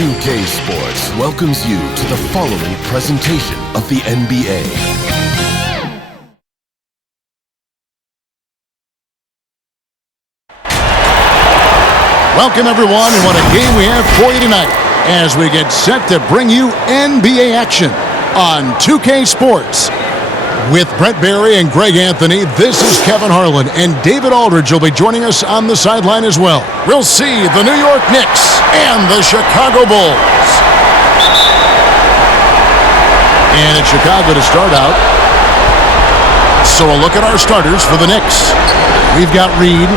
2K Sports welcomes you to the following presentation of the NBA. Welcome, everyone, and what a game we have for you tonight as we get set to bring you NBA action on 2K Sports. With Brett Barry and Greg Anthony, this is Kevin Harlan, and David Aldridge will be joining us on the sideline as well. We'll see the New York Knicks and the Chicago Bulls. And it's Chicago to start out. So a look at our starters for the Knicks. We've got Reed.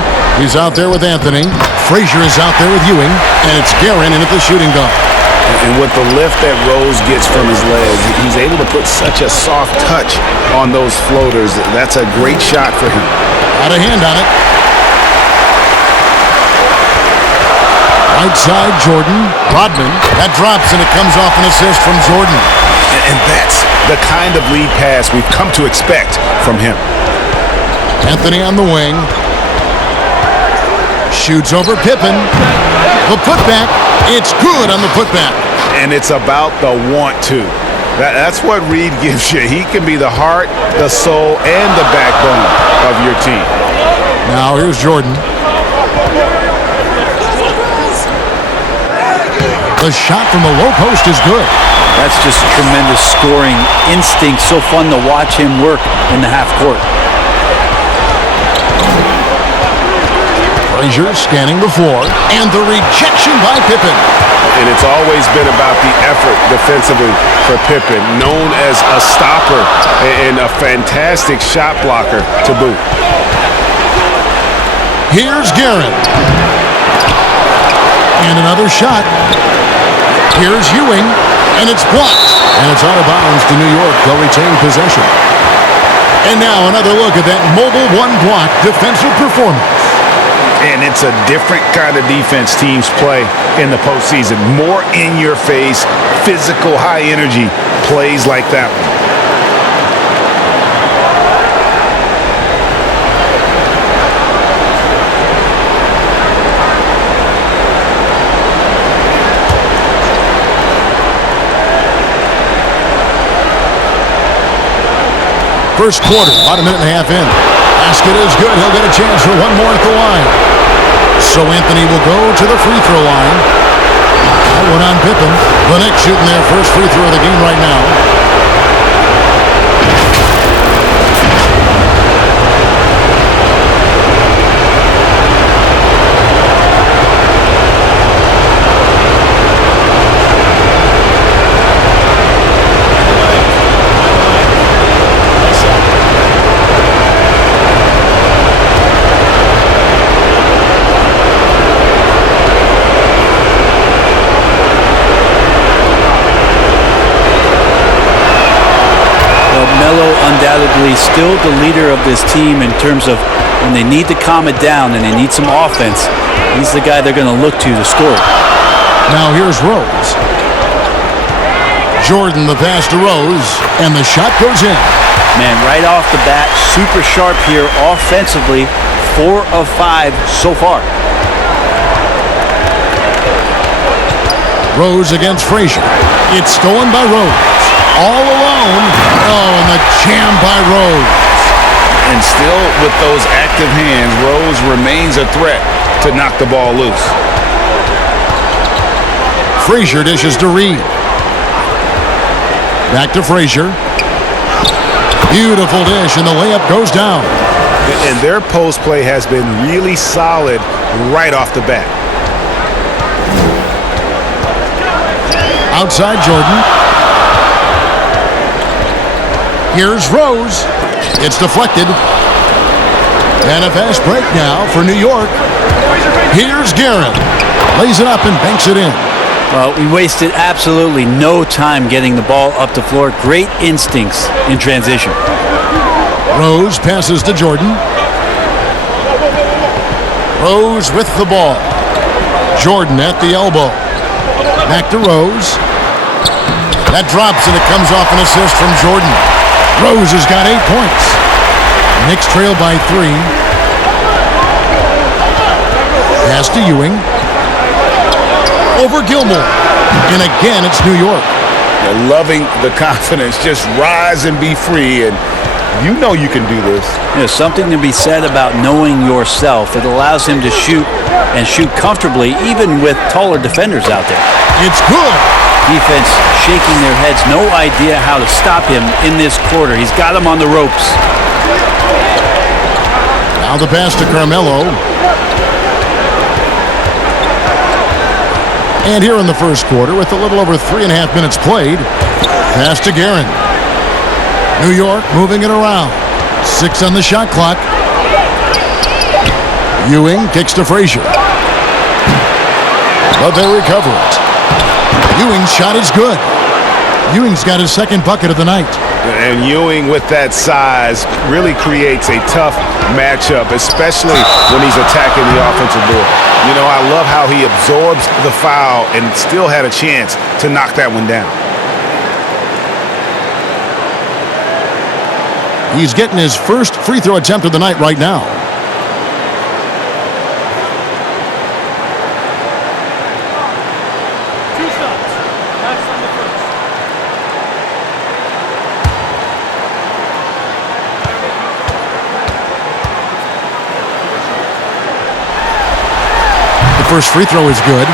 He's out there with Anthony. Frazier is out there with Ewing. And it's Guerin in at the shooting guard. And with the lift that Rose gets from his legs, he's able to put such a soft touch on those floaters. That's a great shot for him. Got a hand on it. Right side, Jordan. Rodman. That drops, and it comes off an assist from Jordan. And that's the kind of lead pass we've come to expect from him. Anthony on the wing. Shoots over Pippen. The putback. It's good on the putback. And it's about the want to. That's what Reed gives you. He can be the heart, the soul, and the backbone of your team. Now here's Jordan. The shot from the low post is good. That's just tremendous scoring instinct. So fun to watch him work in the half court. Frazier scanning the floor, and the rejection by Pippen. And it's always been about the effort defensively for Pippen, known as a stopper and a fantastic shot blocker to boot. Here's Guerin. And another shot. Here's Ewing, and it's blocked. And it's out of bounds to New York. They'll retain possession. And now another look at that mobile one-block defensive performance. And it's a different kind of defense teams play in the postseason. More in-your-face, physical, high-energy plays like that one. First quarter, about a minute and a half in. Basket is good. He'll get a chance for one more at the line. So Anthony will go to the free throw line. That one on Pippen. The Knicks shooting their first free throw of the game right now. Undoubtedly still the leader of this team in terms of when they need to calm it down and they need some offense. He's the guy they're going to look to score. Now here's Rose. Jordan, the pass to Rose, and the shot goes in. Man, right off the bat, super sharp here offensively. 4 of 5 so far. Rose against Frazier. It's stolen by Rose. All alone. Oh, and the jam by Rose. And still with those active hands, Rose remains a threat to knock the ball loose. Frazier dishes to Reed. Back to Frazier. Beautiful dish, and the layup goes down. And their post play has been really solid right off the bat. Outside Jordan. Here's Rose. It's deflected. And a fast break now for New York. Here's Guerin. Lays it up and banks it in. Well, we wasted absolutely no time getting the ball up the floor. Great instincts in transition. Rose passes to Jordan. Rose with the ball. Jordan at the elbow. Back to Rose. That drops, and it comes off an assist from Jordan. Rose has got 8 points. Knicks trail by 3. Pass to Ewing. over Gilmore. And again, it's New York. They're loving the confidence. Just rise and be free. And you know you can do this. There's something to be said about knowing yourself. It allows him to shoot and shoot comfortably, even with taller defenders out there. It's good. Defense shaking their heads. No idea how to stop him in this quarter. He's got him on the ropes. Now the pass to Carmelo. And here in the first quarter, with a little over 3.5 minutes played, pass to Guerin. New York moving it around. 6 on the shot clock. Ewing kicks to Frazier. But they recover it. Ewing's shot is good. Ewing's got his second bucket of the night. And Ewing, with that size, really creates a tough matchup, especially when he's attacking the offensive board. You know, I love how he absorbs the foul and still had a chance to knock that one down. He's getting his first free throw attempt of the night right now. First free throw is good.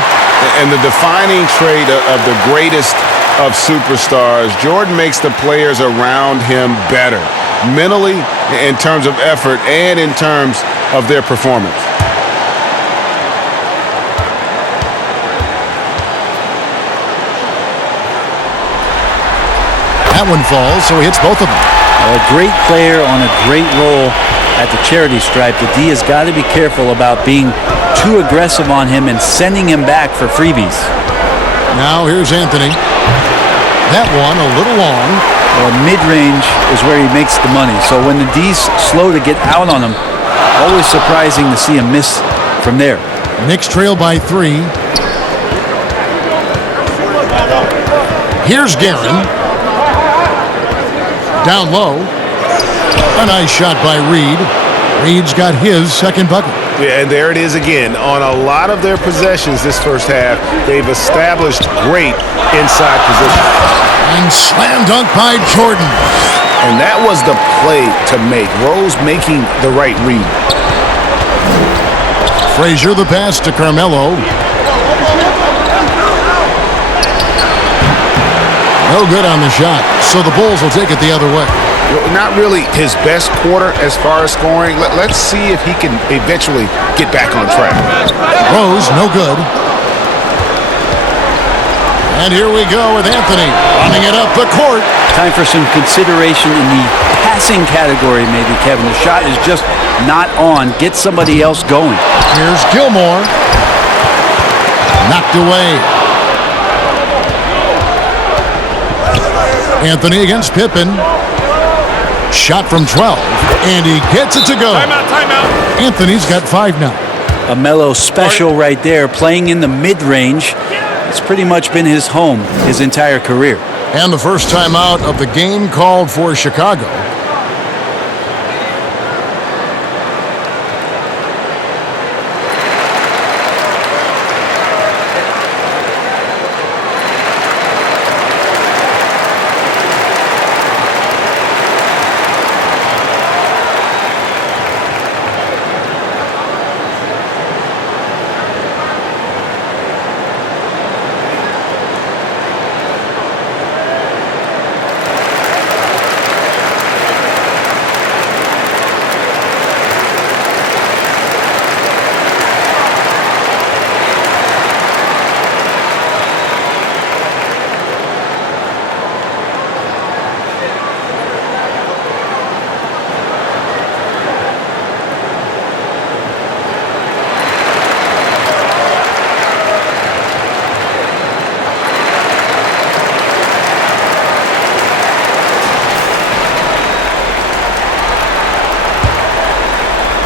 And the defining trait of the greatest of superstars, Jordan makes the players around him better, mentally, in terms of effort, and in terms of their performance. That one falls, so he hits both of them. A great player on a great role at the charity stripe. The D has got to be careful about being too aggressive on him and sending him back for freebies. Now here's Anthony. That one a little long. Well, mid-range is where he makes the money. So when the D's slow to get out on him, always surprising to see him miss from there. Knicks trail by 3. Here's Guerin. Down low. A nice shot by Reed. Reed's got his second bucket. Yeah, and there it is again. On a lot of their possessions this first half, they've established great inside position. And slam dunk by Jordan. And that was the play to make. Rose making the right read. Frazier the pass to Carmelo. No good on the shot, so the Bulls will take it the other way. Not really his best quarter as far as scoring. Let's see if he can eventually get back on track. Rose, no good. And here we go with Anthony running it up the court. Time for some consideration in the passing category, maybe, Kevin. The shot is just not on. Get somebody else going. Here's Gilmore. Knocked away. Anthony against Pippen. Shot from 12, and he gets it to go. Timeout. Anthony's got 5 now. A mellow special right there, playing in the mid-range. It's pretty much been his home his entire career. And the first timeout of the game called for Chicago.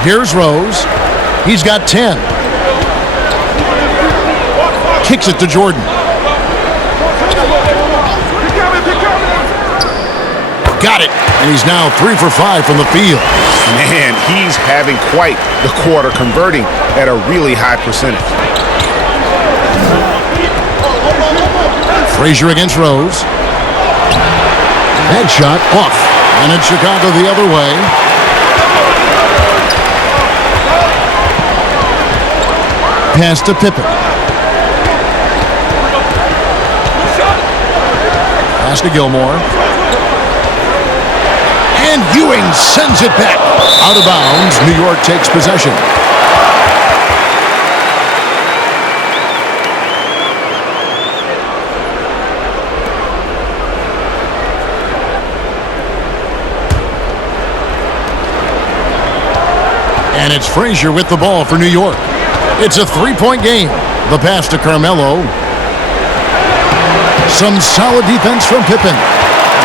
Here's Rose. He's got 10. Kicks it to Jordan. Got it. And he's now 3 for 5 from the field. Man, he's having quite the quarter, converting at a really high percentage. Frazier against Rose. Headshot off. And it's Chicago the other way. Pass to Pippen. Pass to Gilmore. And Ewing sends it back. Out of bounds. New York takes possession. And it's Frazier with the ball for New York. It's a three-point game. The pass to Carmelo. Some solid defense from Pippen.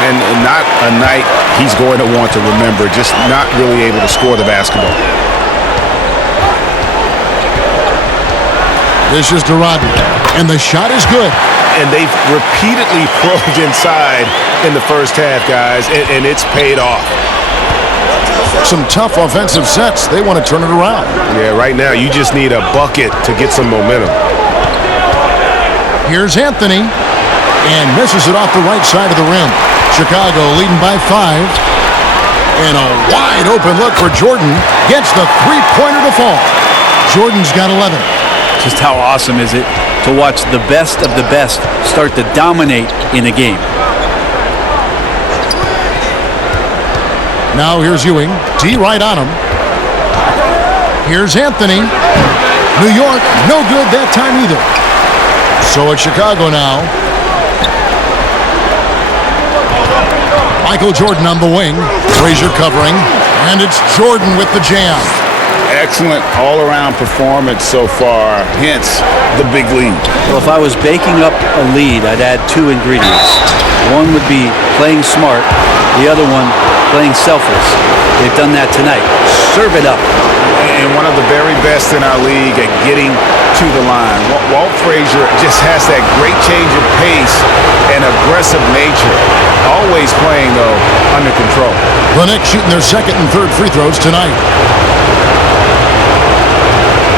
And not a night he's going to want to remember, just not really able to score the basketball. This is to Rodney, and the shot is good. And they've repeatedly probed inside in the first half, guys, and it's paid off. Some tough offensive sets. They want to turn it around. Yeah, right now you just need a bucket to get some momentum. Here's Anthony, and misses it off the right side of the rim. Chicago leading by 5. And a wide open look for Jordan. Gets the three-pointer to fall. Jordan's got 11. Just how awesome is it to watch the best of the best start to dominate in a game. Now here's Ewing. D right on him. Here's Anthony. New York, no good that time either. So it's Chicago now. Michael Jordan on the wing. Frazier covering. And it's Jordan with the jam. Excellent all-around performance so far, hence the big lead. Well, if I was baking up a lead, I'd add 2 ingredients. One would be playing smart. The other one, playing selfless. They've done that tonight. Serve it up. And one of the very best in our league at getting to the line. Walt Frazier just has that great change of pace and aggressive nature. Always playing, though, under control. The Knicks shooting their second and third free throws tonight.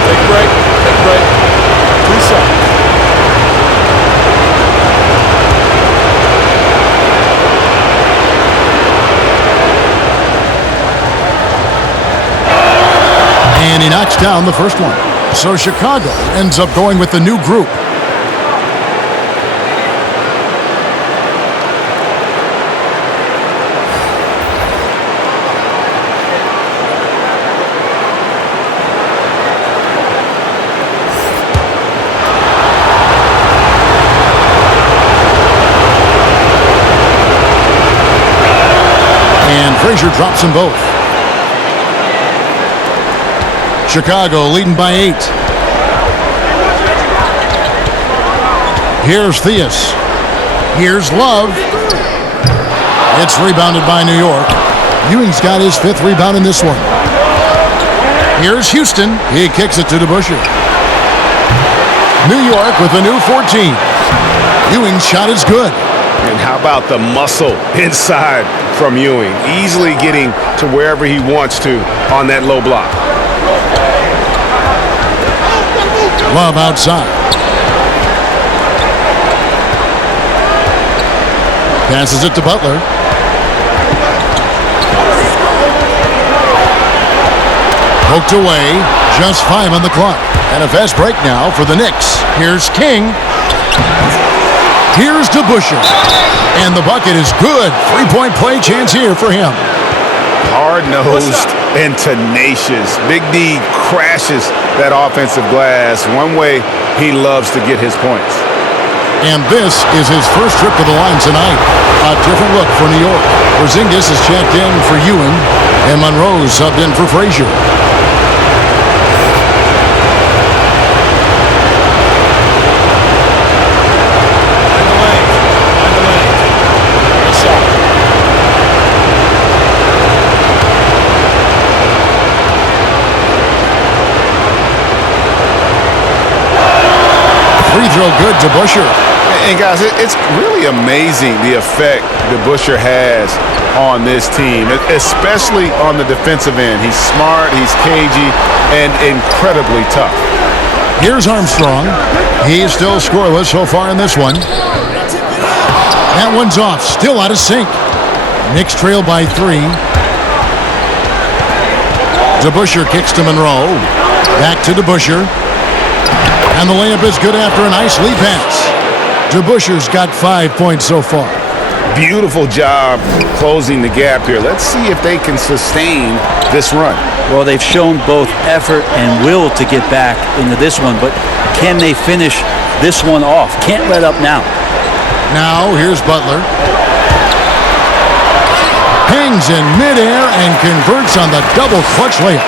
Take a break. Take a break. 3 seconds. And he knocks down the first one. So Chicago ends up going with the new group. And Frazier drops them both. Chicago leading by 8. Here's Theus. Here's Love. It's rebounded by New York. Ewing's got his 5th rebound in this one. Here's Houston. He kicks it to DeBusschere. New York with a new 14. Ewing's shot is good. And how about the muscle inside from Ewing? Easily getting to wherever he wants to on that low block. Love outside. Passes it to Butler. Poked away. Just 5 on the clock. And a fast break now for the Knicks. Here's King. Here's DeBusschere. And the bucket is good. 3-point play chance here for him. Hard-nosed and tenacious. Big D crashes that offensive glass. One way he loves to get his points. And this is his first trip to the line tonight. A different look for New York. Porzingis is checked in for Ewing, and Monroe subbed in for Frazier. Free throw good to DeBusschere. And guys, it's really amazing the effect DeBusschere has on this team, especially on the defensive end. He's smart, he's cagey, and incredibly tough. Here's Armstrong. He's still scoreless so far in this one. That one's off. Still out of sync. Knicks trail by 3. DeBusschere kicks to Monroe. Back to DeBusschere. And the layup is good after a nice lead pass. DeBusschere's got 5 points so far. Beautiful job closing the gap here. Let's see if they can sustain this run. Well, they've shown both effort and will to get back into this one, but can they finish this one off? Can't let up now. Now, here's Butler. Hangs in midair and converts on the double clutch layup.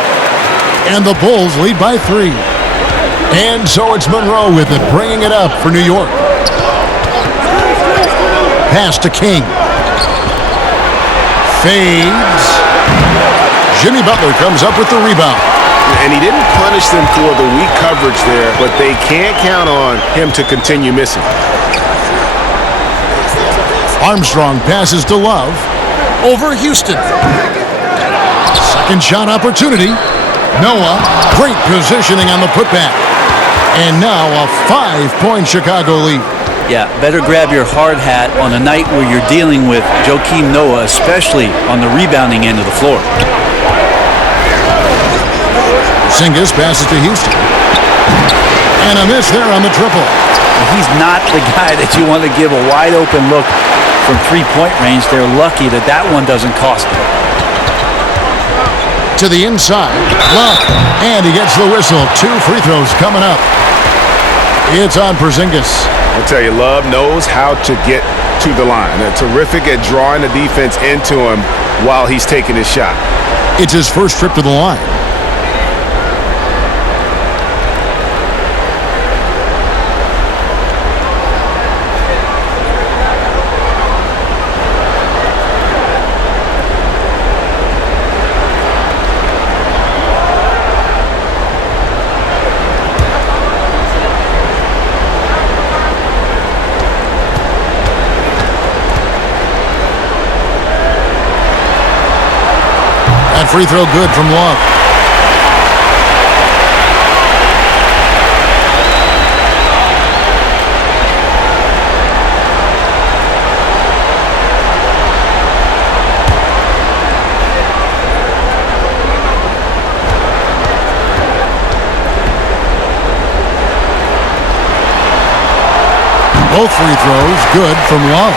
And the Bulls lead by 3. And so it's Monroe with it, bringing it up for New York. Pass to King. Fades. Jimmy Butler comes up with the rebound. And he didn't punish them for the weak coverage there, but they can't count on him to continue missing. Armstrong passes to Love. Over Houston. Second shot opportunity. Noah, great positioning on the putback. And now a 5-point Chicago lead. Yeah, better grab your hard hat on a night where you're dealing with Joakim Noah, especially on the rebounding end of the floor. Porzingis passes to Houston. And a miss there on the triple. He's not the guy that you want to give a wide open look from three-point range. They're lucky that that one doesn't cost them. To the inside. Love. And he gets the whistle. 2 free throws coming up. It's on Porzingis. I'll tell you, Love knows how to get to the line. They're terrific at drawing the defense into him while he's taking his shot. It's his first trip to the line. Free throw good from Love. Both free throws good from Love.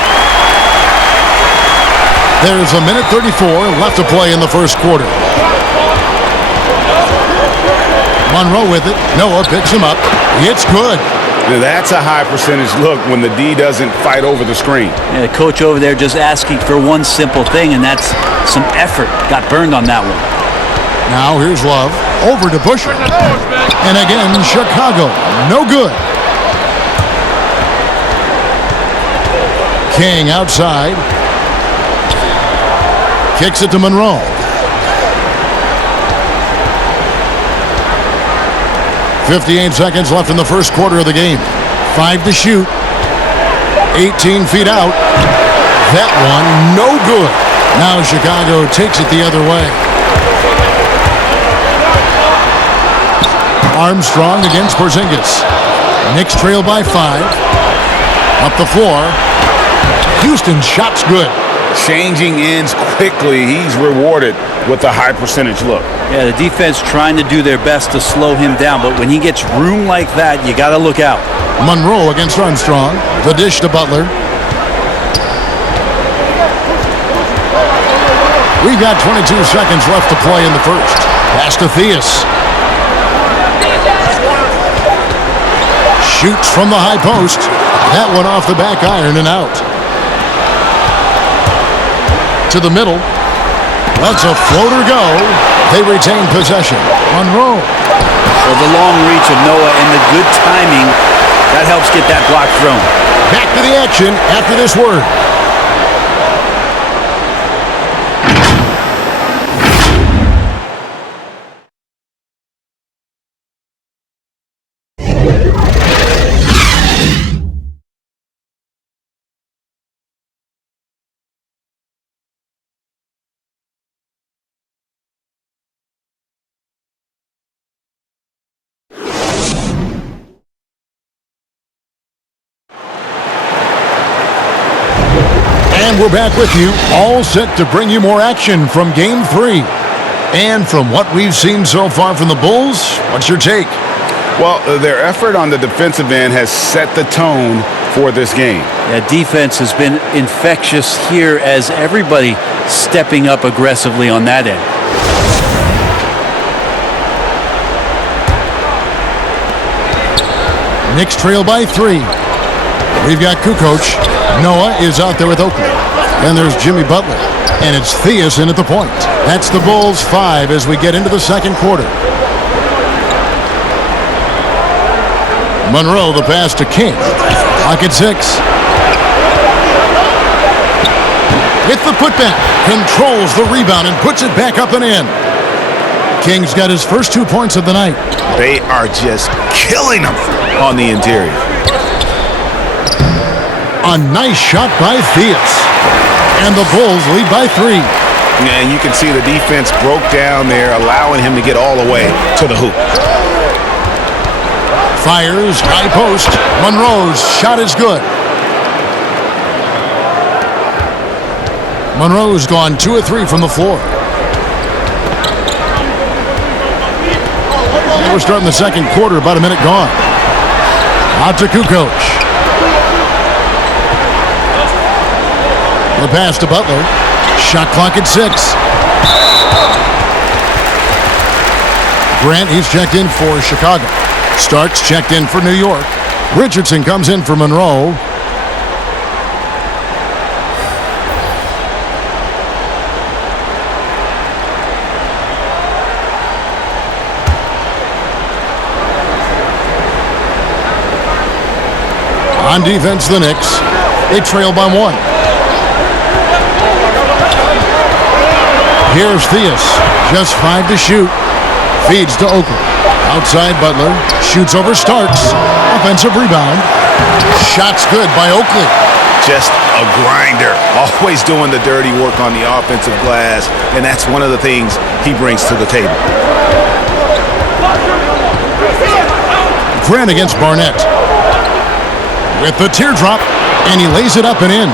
There's a minute 34 left to play in the first quarter. Monroe with it. Noah picks him up. It's good. Now that's a high percentage look when the D doesn't fight over the screen. Yeah, the coach over there just asking for one simple thing, and that's some effort. Got burned on that one. Now here's Love. Over to Busher. And again, Chicago. No good. King outside. Kicks it to Monroe. .58 seconds left in the first quarter of the game. 5 to shoot. 18 feet out. That one, no good. Now Chicago takes it the other way. Armstrong against Porzingis. Knicks trail by 5. Up the floor. Houston shot's good. Changing ends quickly. He's rewarded with a high percentage look. Yeah, the defense trying to do their best to slow him down, but when he gets room like that, you got to look out. Monroe against Armstrong. The dish to Butler. We've got 22 seconds left to play in the first. Pass to Theus. Shoots from the high post. That one off the back iron and out. To the middle. Lets a floater go. They retain possession. Monroe. Well, the long reach of Noah and the good timing, that helps get that block thrown. Back to the action after this word. And we're back with you, all set to bring you more action from Game 3. And from what we've seen so far from the Bulls, what's your take? Well, their effort on the defensive end has set the tone for this game. Yeah, defense has been infectious here as everybody stepping up aggressively on that end. Knicks trail by 3. We've got Kukoc. Noah is out there with Oakley. And there's Jimmy Butler. And it's Theus in at the point. That's the Bulls 5 as we get into the second quarter. Monroe, the pass to King. Clock at 6. With the putback. Controls the rebound and puts it back up and in. King's got his first 2 points of the night. They are just killing them on the interior. A nice shot by Theus. And the Bulls lead by 3. Yeah, and you can see the defense broke down there, allowing him to get all the way to the hoop. Fires, high post. Monroe's shot is good. Monroe's gone 2 of 3 from the floor. And we're starting the second quarter, about a minute gone. Out to Kukoc. The pass to Butler. Shot clock at 6. Grant, he's checked in for Chicago. Starks checked in for New York. Richardson comes in for Monroe. On defense, the Knicks. They trail by 1. Here's Theus. Just 5 to shoot. Feeds to Oakley. Outside Butler. Shoots over Starks. Offensive rebound. Shot's good by Oakley. Just a grinder. Always doing the dirty work on the offensive glass. And that's one of the things he brings to the table. Grant against Barnett. With the teardrop. And he lays it up and in.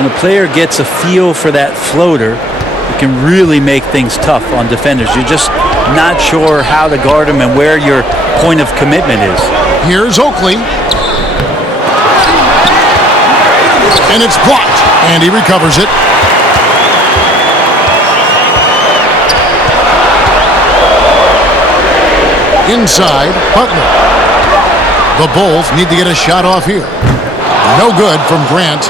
When a player gets a feel for that floater, it can really make things tough on defenders. You're just not sure how to guard them and where your point of commitment is. Here's Oakley. And it's blocked. And he recovers it. Inside, Butler. The Bulls need to get a shot off here. No good from Grant.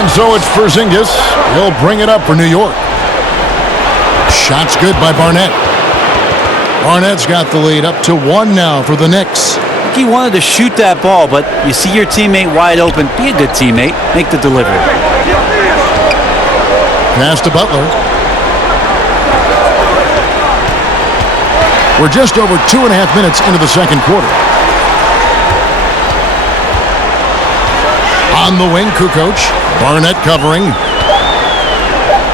And so it's Porzingis. He'll bring it up for New York. Shot's good by Barnett. Barnett's got the lead up to 1 now for the Knicks. I think he wanted to shoot that ball, but you see your teammate wide open. Be a good teammate. Make the delivery. Pass to Butler. We're just over 2.5 minutes into the second quarter. On the wing, Kukoc. Barnett covering.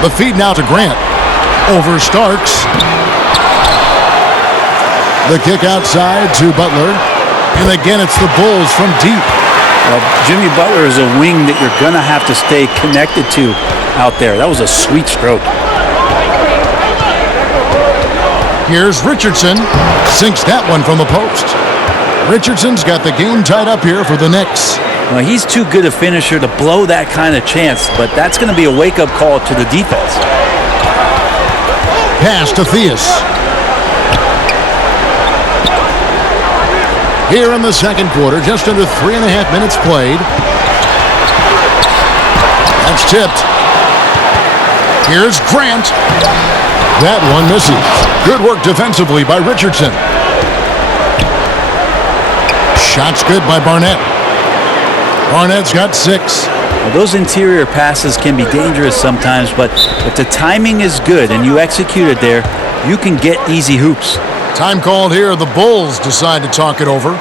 The feed now to Grant. Over Starks. The kick outside to Butler. And again, it's the Bulls from deep. Well, Jimmy Butler is a wing that you're going to have to stay connected to out there. That was a sweet stroke. Here's Richardson. Sinks that one from the post. Richardson's got the game tied up here for the Knicks. Well, he's too good a finisher to blow that kind of chance, but that's going to be a wake-up call to the defense. Pass to Theus. Here in the second quarter, just under 3.5 minutes played. That's tipped. Here's Grant. That one misses. Good work defensively by Richardson. Shot's good by Barnett. Barnett's got 6. Well, those interior passes can be dangerous sometimes, but if the timing is good and you execute it there, you can get easy hoops. Time called here. The Bulls decide to talk it over.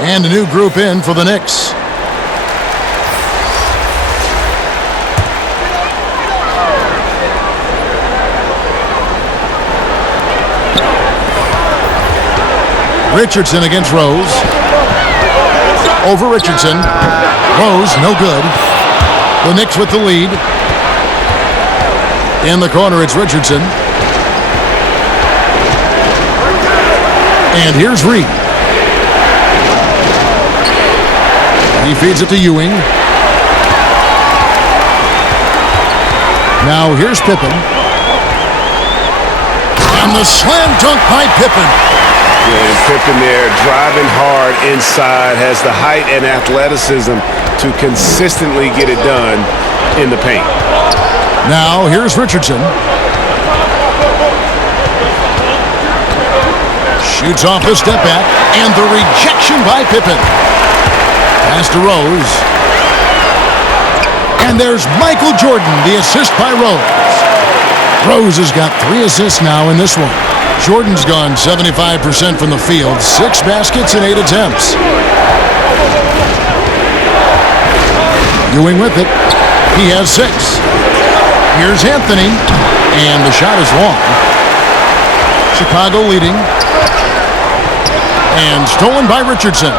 And a new group in for the Knicks. Richardson against Rose. Over Richardson. Rose, no good. The Knicks with the lead. In the corner, it's Richardson. And here's Reed. He feeds it to Ewing. Now here's Pippen. And the slam dunk by Pippen. And Pippen there driving hard inside, has the height and athleticism to consistently get it done in the paint. Now here's Richardson. Shoots off the step back, and the rejection by Pippen. Pass to Rose. And there's Michael Jordan, the assist by Rose. Rose has got 3 assists now in this one. Jordan's gone 75% from the field, 6 baskets in 8 attempts. Ewing with it. He has 6. Here's Anthony, and the shot is long. Chicago leading. And stolen by Richardson.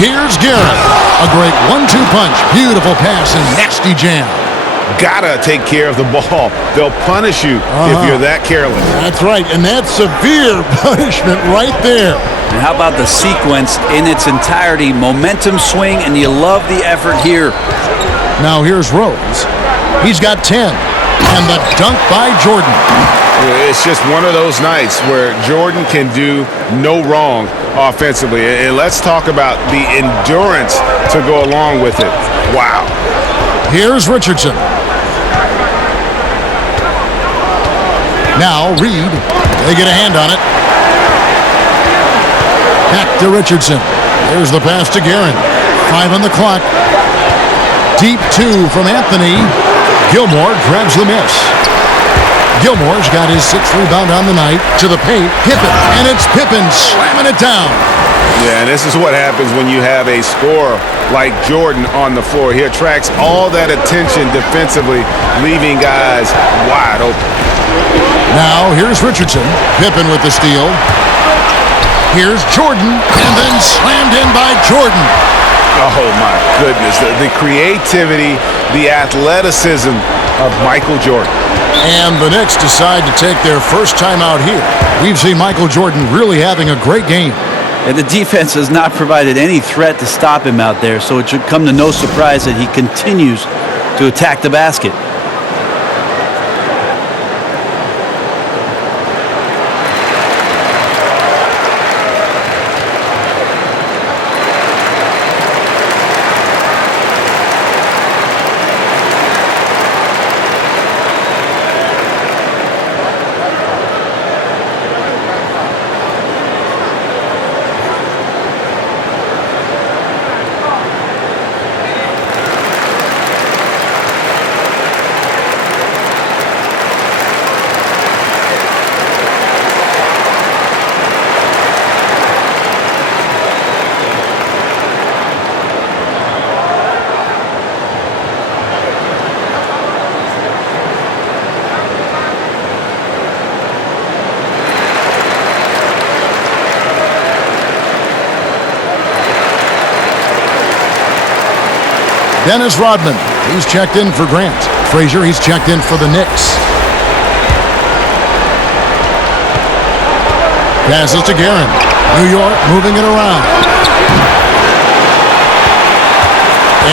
Here's Garrett. A great 1-2 punch. Beautiful pass and nasty jam. Gotta take care of the ball. They'll punish you if you're that careless. That's right, and that's severe punishment right there. And how about the sequence in its entirety? Momentum swing, and you love the effort here. Now here's Rose. He's got 10. And the dunk by Jordan. It's just one of those nights where Jordan can do no wrong offensively. And let's talk about the endurance to go along with it. Wow. Here's Richardson. Now Reed. They get a hand on it. Back to Richardson. There's the pass to Guerin. 5 on the clock. Deep 2 from Anthony. Gilmore grabs the miss. Gilmore's got his 6th rebound on the night. To the paint, Pippen. And it's Pippen slamming it down. Yeah, and this is what happens when you have a scorer like Jordan on the floor. He attracts all that attention defensively, leaving guys wide open. Now here's Richardson. Pippen with the steal. Here's Jordan. And then slammed in by Jordan. Oh, my goodness. The creativity, the athleticism of Michael Jordan. And the Knicks decide to take their first time out here. We've seen Michael Jordan really having a great game. And the defense has not provided any threat to stop him out there, so it should come to no surprise that he continues to attack the basket. Dennis Rodman, he's checked in for Grant. Frazier, he's checked in for the Knicks. Passes to Guerin. New York moving it around.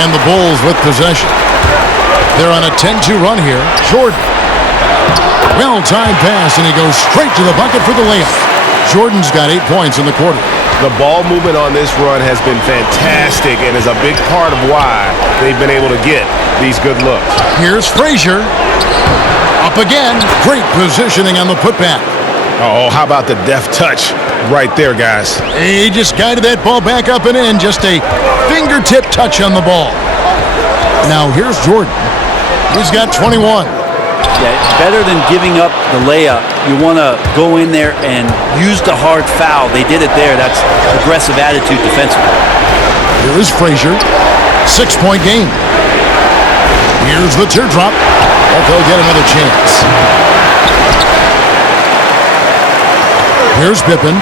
And the Bulls with possession. They're on a 10-2 run here. Jordan. Well-timed pass, and he goes straight to the bucket for the layup. Jordan's got 8 points in the quarter. The ball movement on this run has been fantastic and is a big part of why they've been able to get these good looks. Here's Frazier. Up again. Great positioning on the putback. Oh, how about the deft touch right there, guys? He just guided that ball back up and in. Just a fingertip touch on the ball. Now here's Jordan. He's got 21. Yeah, better than giving up the layup. You want to go in there and use the hard foul. They did it there. That's aggressive attitude defensively. Here is Frazier. 6-point game. Here's the teardrop. But they'll get another chance. Here's Pippen.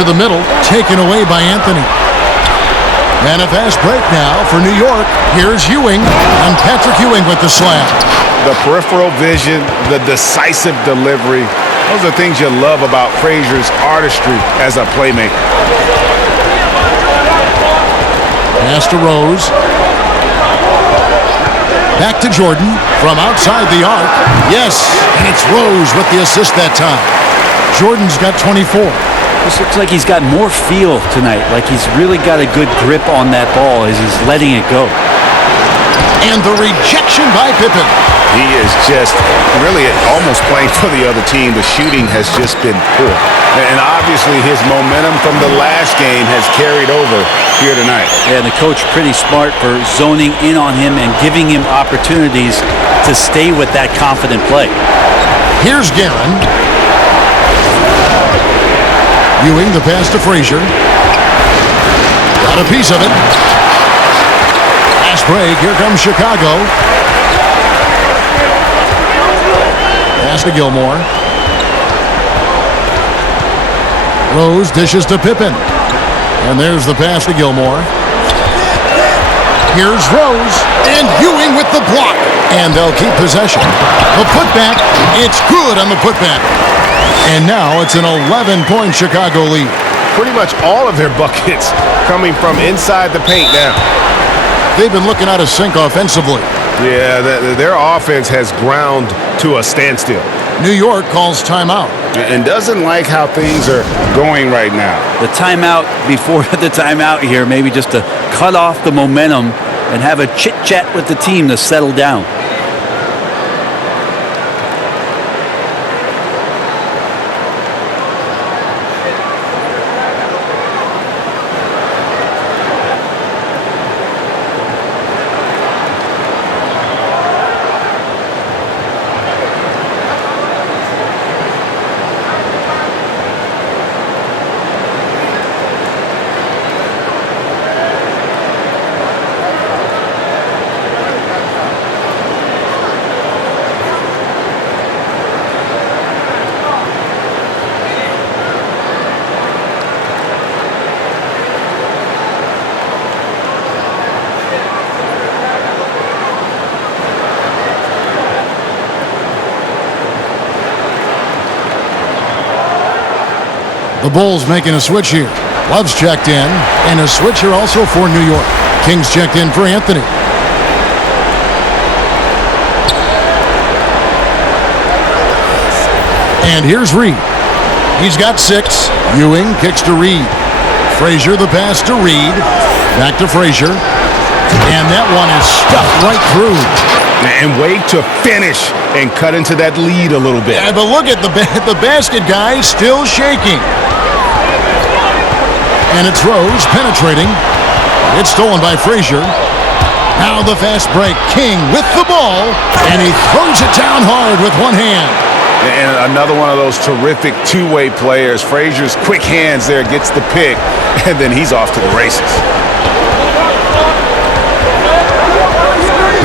To the middle. Taken away by Anthony. And a fast break now for New York. Here's Ewing. And Patrick Ewing with the slam. The peripheral vision, the decisive delivery. Those are things you love about Frazier's artistry as a playmaker. Pass to Rose. Back to Jordan from outside the arc. Yes, and it's Rose with the assist that time. Jordan's got 24. This looks like he's got more feel tonight, like he's really got a good grip on that ball as he's letting it go. And the rejection by Pippen. He is just really almost playing for the other team. The shooting has just been poor. And obviously his momentum from the last game has carried over here tonight. Yeah, and the coach pretty smart for zoning in on him and giving him opportunities to stay with that confident play. Here's Guerin. Ewing the pass to Frazier. Got a piece of it. Fast break. Here comes Chicago. Pass to Gilmore. Rose dishes to Pippen. And there's the pass to Gilmore. Here's Rose. And Ewing with the block. And they'll keep possession. The putback. It's good on the putback. And now it's an 11-point Chicago lead. Pretty much all of their buckets coming from inside the paint now. They've been looking out of sync offensively. Yeah, their offense has ground to a standstill. New York calls timeout. And doesn't like how things are going right now. The timeout before the timeout here, maybe just to cut off the momentum and have a chit-chat with the team to settle down. The Bulls making a switch here. Love's checked in, and a switch here also for New York. Kings checked in for Anthony. And here's Reed. He's got 6. Ewing kicks to Reed. Frazier the pass to Reed. Back to Frazier. And that one is stuffed right through. And wait to finish and cut into that lead a little bit. Yeah, but look at the basket guy still shaking. And it's Rose penetrating. It's stolen by Frazier. Now the fast break. King with the ball. And he throws it down hard with one hand. And another one of those terrific two-way players. Frazier's quick hands there gets the pick. And then he's off to the races.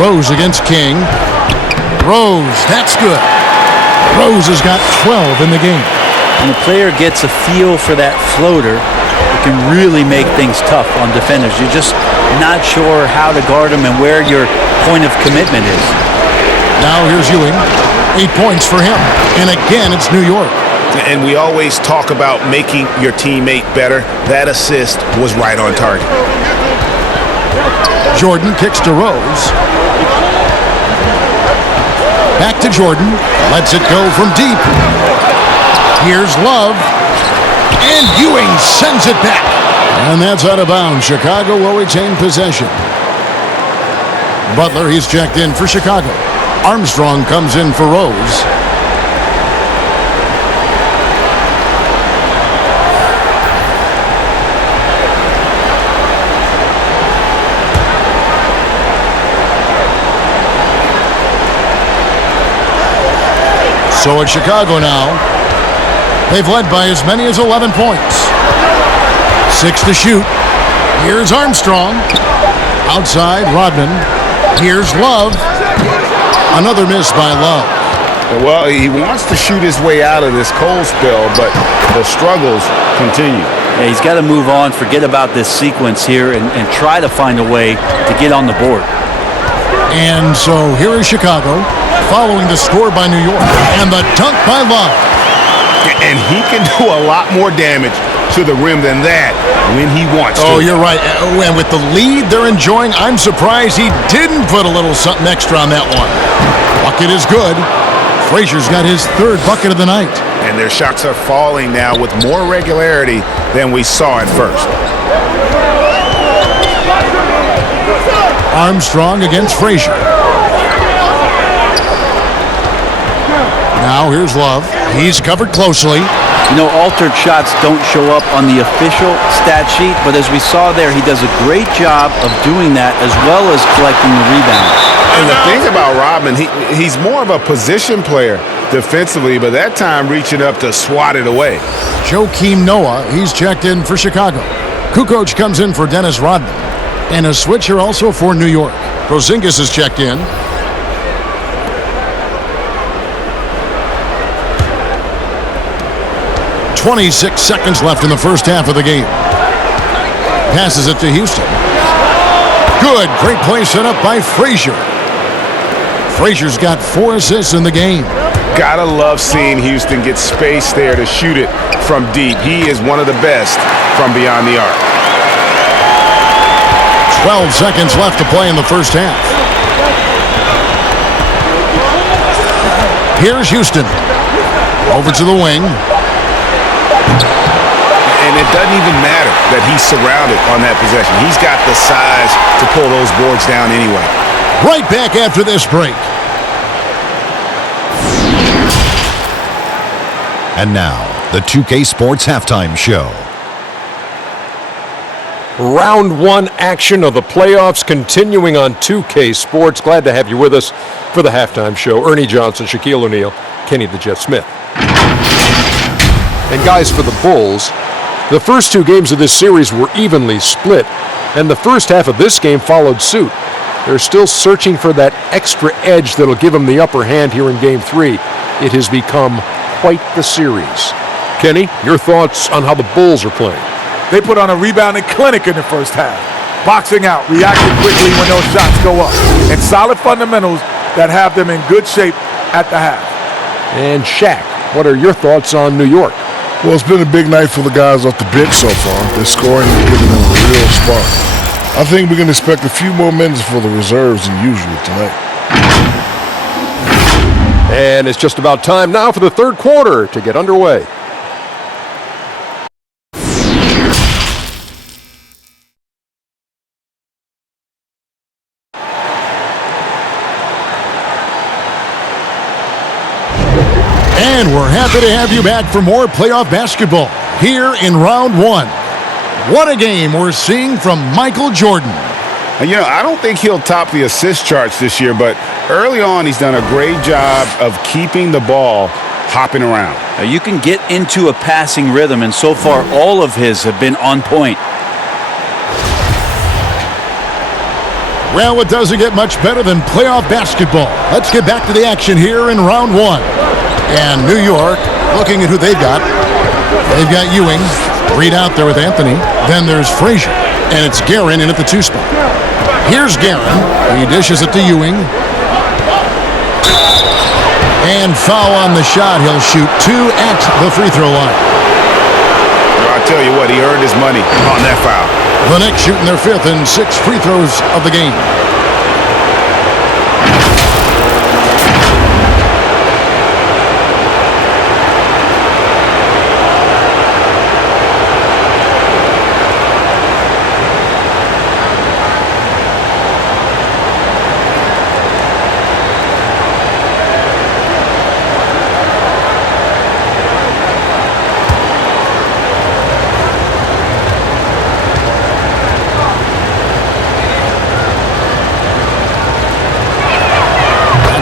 Rose against King. Rose, that's good. Rose has got 12 in the game. When a player gets a feel for that floater, it can really make things tough on defenders. You're just not sure how to guard them and where your point of commitment is. Now here's Ewing. 8 points for him. And again, it's New York. And we always talk about making your teammate better. That assist was right on target. Jordan kicks to Rose. Back to Jordan. Lets it go from deep. Here's Love. And Ewing sends it back. And that's out of bounds. Chicago will retain possession. Butler, he's checked in for Chicago. Armstrong comes in for Rose. So it's Chicago now. They've led by as many as 11 points. 6 to shoot. Here's Armstrong. Outside, Rodman. Here's Love. Another miss by Love. Well, he wants to shoot his way out of this cold spell, but the struggles continue. Yeah, he's got to move on, forget about this sequence here, and try to find a way to get on the board. And so here is Chicago, following the score by New York, and the dunk by Love. And he can do a lot more damage to the rim than that when he wants to. Oh, you're right. And with the lead they're enjoying, I'm surprised he didn't put a little something extra on that one. Bucket is good. Frazier's got his third bucket of the night. And their shots are falling now with more regularity than we saw at first. Armstrong against Frazier. Now here's Love. He's covered closely. You know, altered shots don't show up on the official stat sheet, but as we saw there, he does a great job of doing that as well as collecting the rebound. And the thing about Rodman, he's more of a position player defensively, but that time reaching up to swat it away. Joakim Noah, he's checked in for Chicago. Kukoc comes in for Dennis Rodman. And a switch here also for New York. Porzingis is checked in. .26 seconds left in the first half of the game. Passes it to Houston. Good, great play set up by Frazier. Frazier's got 4 assists in the game. Gotta love seeing Houston get space there to shoot it from deep. He is one of the best from beyond the arc. 12 seconds left to play in the first half. Here's Houston. Over to the wing. And it doesn't even matter that he's surrounded on that possession. He's got the size to pull those boards down anyway. Right back after this break. And now, the 2K Sports Halftime Show. Round 1 action of the playoffs continuing on 2K Sports. Glad to have you with us for the halftime show. Ernie Johnson, Shaquille O'Neal, Kenny the Jet Smith. And guys, for the Bulls, the first 2 games of this series were evenly split, and the first half of this game followed suit. They're still searching for that extra edge that'll give them the upper hand here in Game 3. It has become quite the series. Kenny, your thoughts on how the Bulls are playing? They put on a rebounding clinic in the first half. Boxing out, reacting quickly when those shots go up, and solid fundamentals that have them in good shape at the half. And Shaq, what are your thoughts on New York? Well, it's been a big night for the guys off the bench so far. They're scoring and giving them a real spark. I think we can expect a few more minutes for the reserves than usual tonight. And it's just about time now for the third quarter to get underway. And we're happy to have you back for more playoff basketball here in round 1. What a game we're seeing from Michael Jordan. And, you know, I don't think he'll top the assist charts this year, but early on he's done a great job of keeping the ball hopping around. Now, you can get into a passing rhythm, and so far all of his have been on point. Well, it doesn't get much better than playoff basketball. Let's get back to the action here in round 1. And New York, looking at who they've got. They've got Ewing, Reed out there with Anthony. Then there's Frazier, and it's Guerin in at the 2 spot. Here's Guerin. He dishes it to Ewing. And foul on the shot. He'll shoot 2 at the free throw line. Well, I tell you what, he earned his money on that foul. The Knicks shooting their 5th and 6th free throws of the game.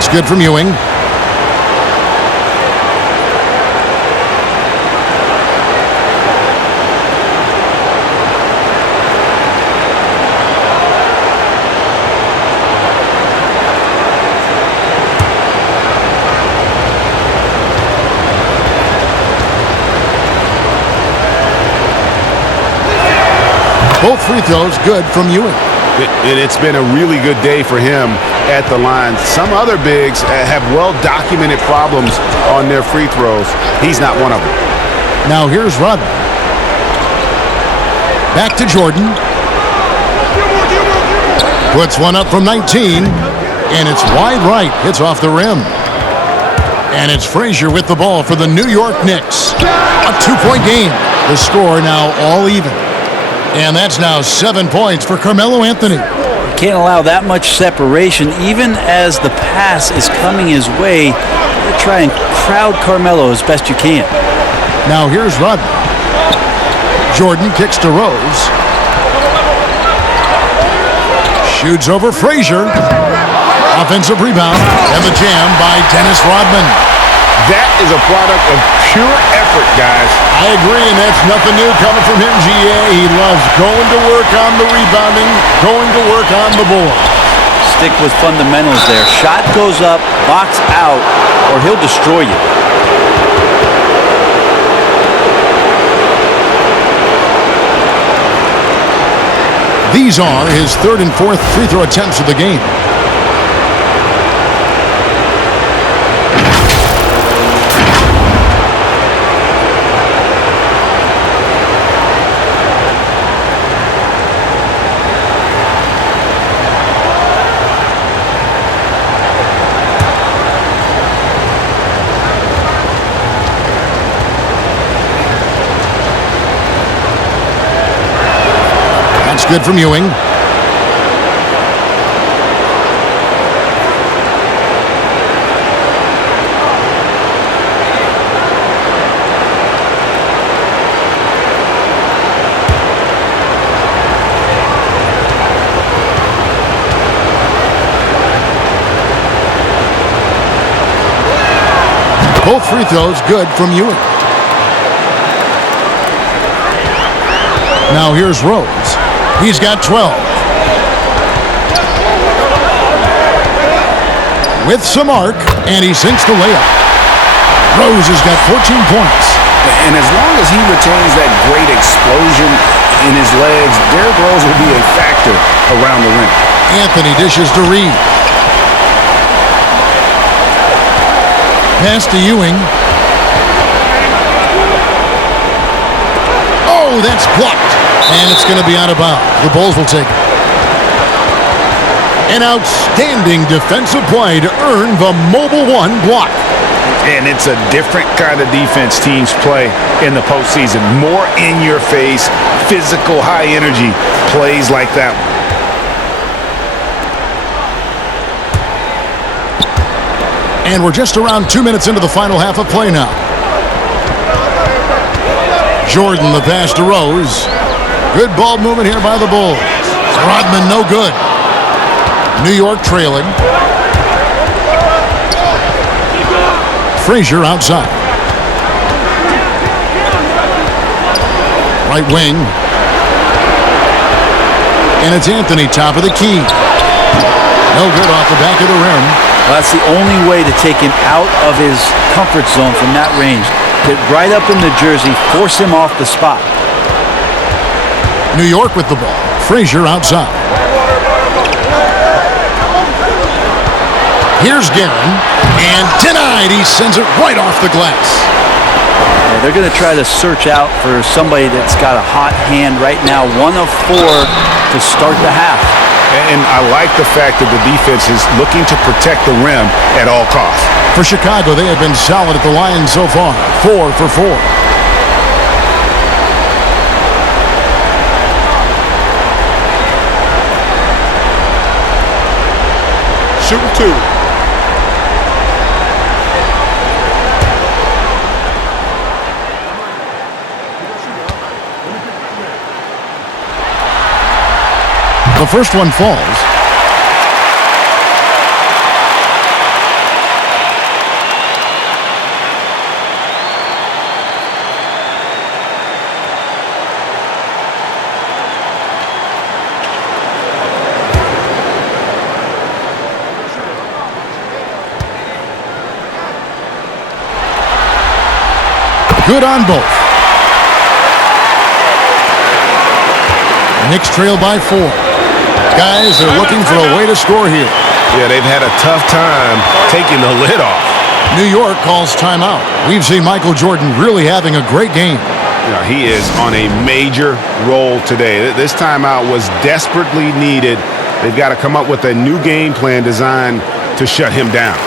Good from Ewing. Both free throws good from Ewing. And it's been a really good day for him at the line. Some other bigs have well-documented problems on their free throws. He's not one of them. Now here's Rodman. Back to Jordan. Puts one up from 19, and it's wide right. Hits off the rim. And it's Frazier with the ball for the New York Knicks. A 2-point game. The score now all even. And that's now 7 points for Carmelo Anthony. Can't allow that much separation. Even as the pass is coming his way, you try and crowd Carmelo as best you can. Now here's Rodman. Jordan kicks to Rose. Shoots over Frazier. Offensive rebound and the jam by Dennis Rodman. That is a product of pure effort, guys. I agree, and that's nothing new coming from him, GA. He loves going to work on the rebounding, going to work on the board. Stick with fundamentals there. Shot goes up, box out, or he'll destroy you. These are his third and fourth free throw attempts of the game. Good from Ewing. Both free throws good from Ewing. Now here's Rose. He's got 12. With some arc, and he sinks the layup. Rose has got 14 points. And as long as he retains that great explosion in his legs, Derrick Rose will be a factor around the rim. Anthony dishes to Reed. Pass to Ewing. Oh, that's blocked. And it's going to be out of bounds. The Bulls will take it. An outstanding defensive play to earn the Mobile One block. And it's a different kind of defense teams play in the postseason. More in your face, physical, high energy plays like that one. And we're just around 2 minutes into the final half of play now. Jordan, the pass to Rose. Good ball movement here by the Bulls. Rodman, no good. New York trailing. Frazier outside. Right wing. And it's Anthony, top of the key. No good off the back of the rim. Well, that's the only way to take him out of his comfort zone from that range. Get right up in the jersey, force him off the spot. New York with the ball. Frazier outside. Here's Guerin, and denied. He sends it right off the glass. They're going to try to search out for somebody that's got a hot hand right now. 1 of 4 to start the half. And I like the fact that the defense is looking to protect the rim at all costs. For Chicago, they have been solid at the line so far. 4 for 4. Shooting 2. The first one falls. Good on both. Knicks trail by 4. Guys are looking for a way to score here. Yeah, they've had a tough time taking the lid off. New York calls timeout. We've seen Michael Jordan really having a great game. Yeah, he is on a major roll today. This timeout was desperately needed. They've got to come up with a new game plan designed to shut him down.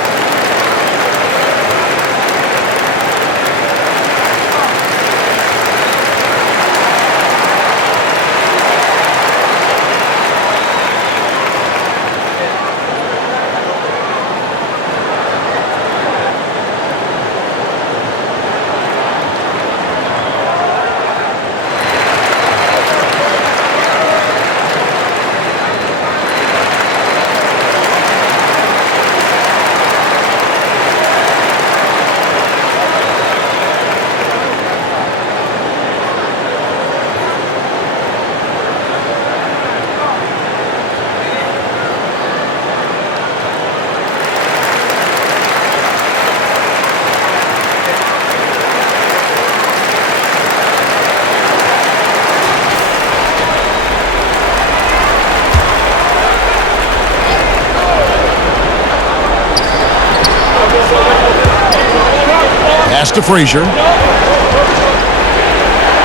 Pass to Frazier.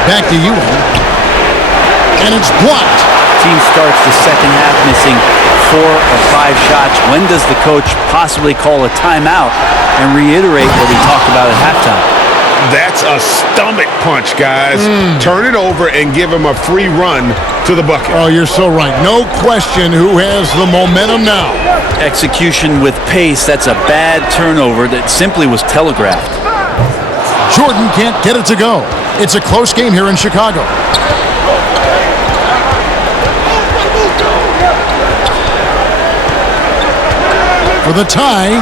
Back to Ewing. And it's blocked. Team starts the second half missing 4 of 5 shots. When does the coach possibly call a timeout and reiterate what he talked about at halftime? That's a stomach punch, guys. Turn it over and give him a free run to the bucket. Oh, you're so right. No question who has the momentum now. Execution with pace. That's a bad turnover that simply was telegraphed. Jordan can't get it to go. It's a close game here in Chicago. For the tie.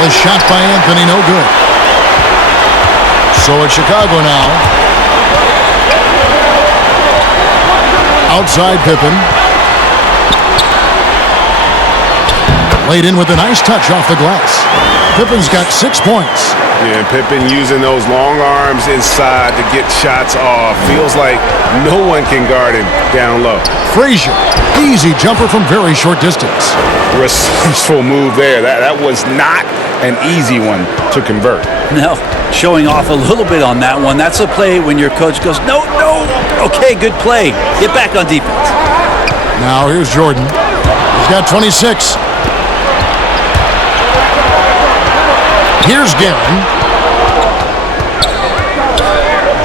The shot by Anthony, no good. So it's Chicago now. Outside Pippen. Laid in with a nice touch off the glass. Pippen's got 6 points. Yeah, Pippen using those long arms inside to get shots off. Feels like no one can guard him down low. Frazier, easy jumper from very short distance. Resourceful move there. That was not an easy one to convert. No, showing off a little bit on that one. That's a play when your coach goes, no. Okay, good play. Get back on defense. Now here's Jordan. He's got 26. Here's Guerin.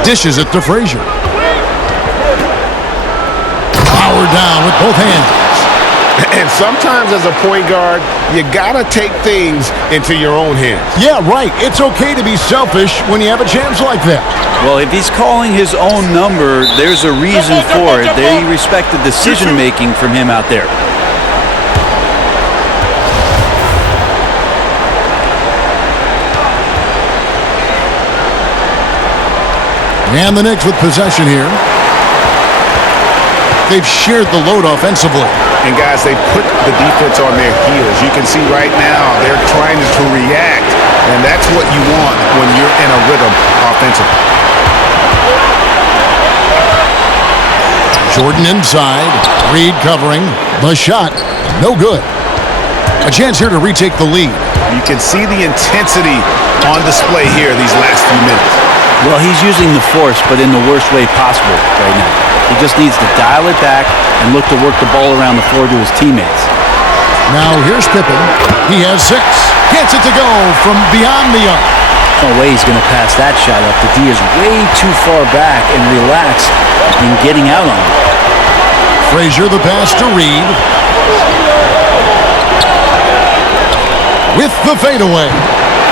Dishes it to Frazier. Power down with both hands. And sometimes as a point guard, you gotta take things into your own hands. Yeah, right. It's okay to be selfish when you have a chance like that. Well, if he's calling his own number, there's a reason for it. They respect the decision-making from him out there. And the Knicks with possession here. They've shared the load offensively. And guys, they put the defense on their heels. You can see right now they're trying to react, and that's what you want when you're in a rhythm offensively. Jordan inside. Reed covering. The shot, no good. A chance here to retake the lead. You can see the intensity on display here these last few minutes. Well, he's using the force, but in the worst way possible right now. He just needs to dial it back and look to work the ball around the floor to his teammates. Now here's Pippen. He has 6. Gets it to go from beyond the arc. No way he's going to pass that shot up. The D is way too far back and relaxed in getting out on it. Frazier the pass to Reed. With the fadeaway.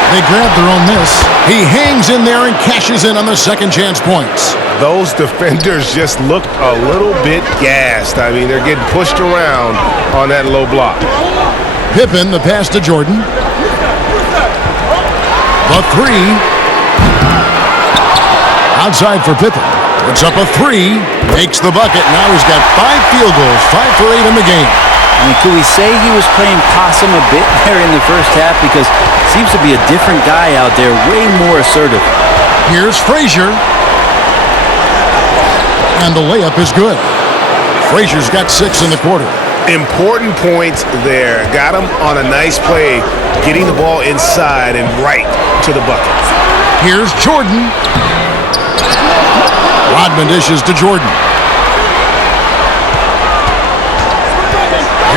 They grab their own miss. He hangs in there and cashes in on the second chance points. Those defenders just look a little bit gassed. I mean, they're getting pushed around on that low block. Pippen, the pass to Jordan. The 3. Outside for Pippen. Puts up a 3. Makes the bucket. Now he's got 5 field goals. 5 for 8 in the game. I mean, could we say he was playing possum a bit there in the first half? Because it seems to be a different guy out there, way more assertive. Here's Frazier. And the layup is good. Frazier's got 6 in the quarter. Important points there. Got him on a nice play, getting the ball inside and right to the bucket. Here's Jordan. Rodman dishes to Jordan.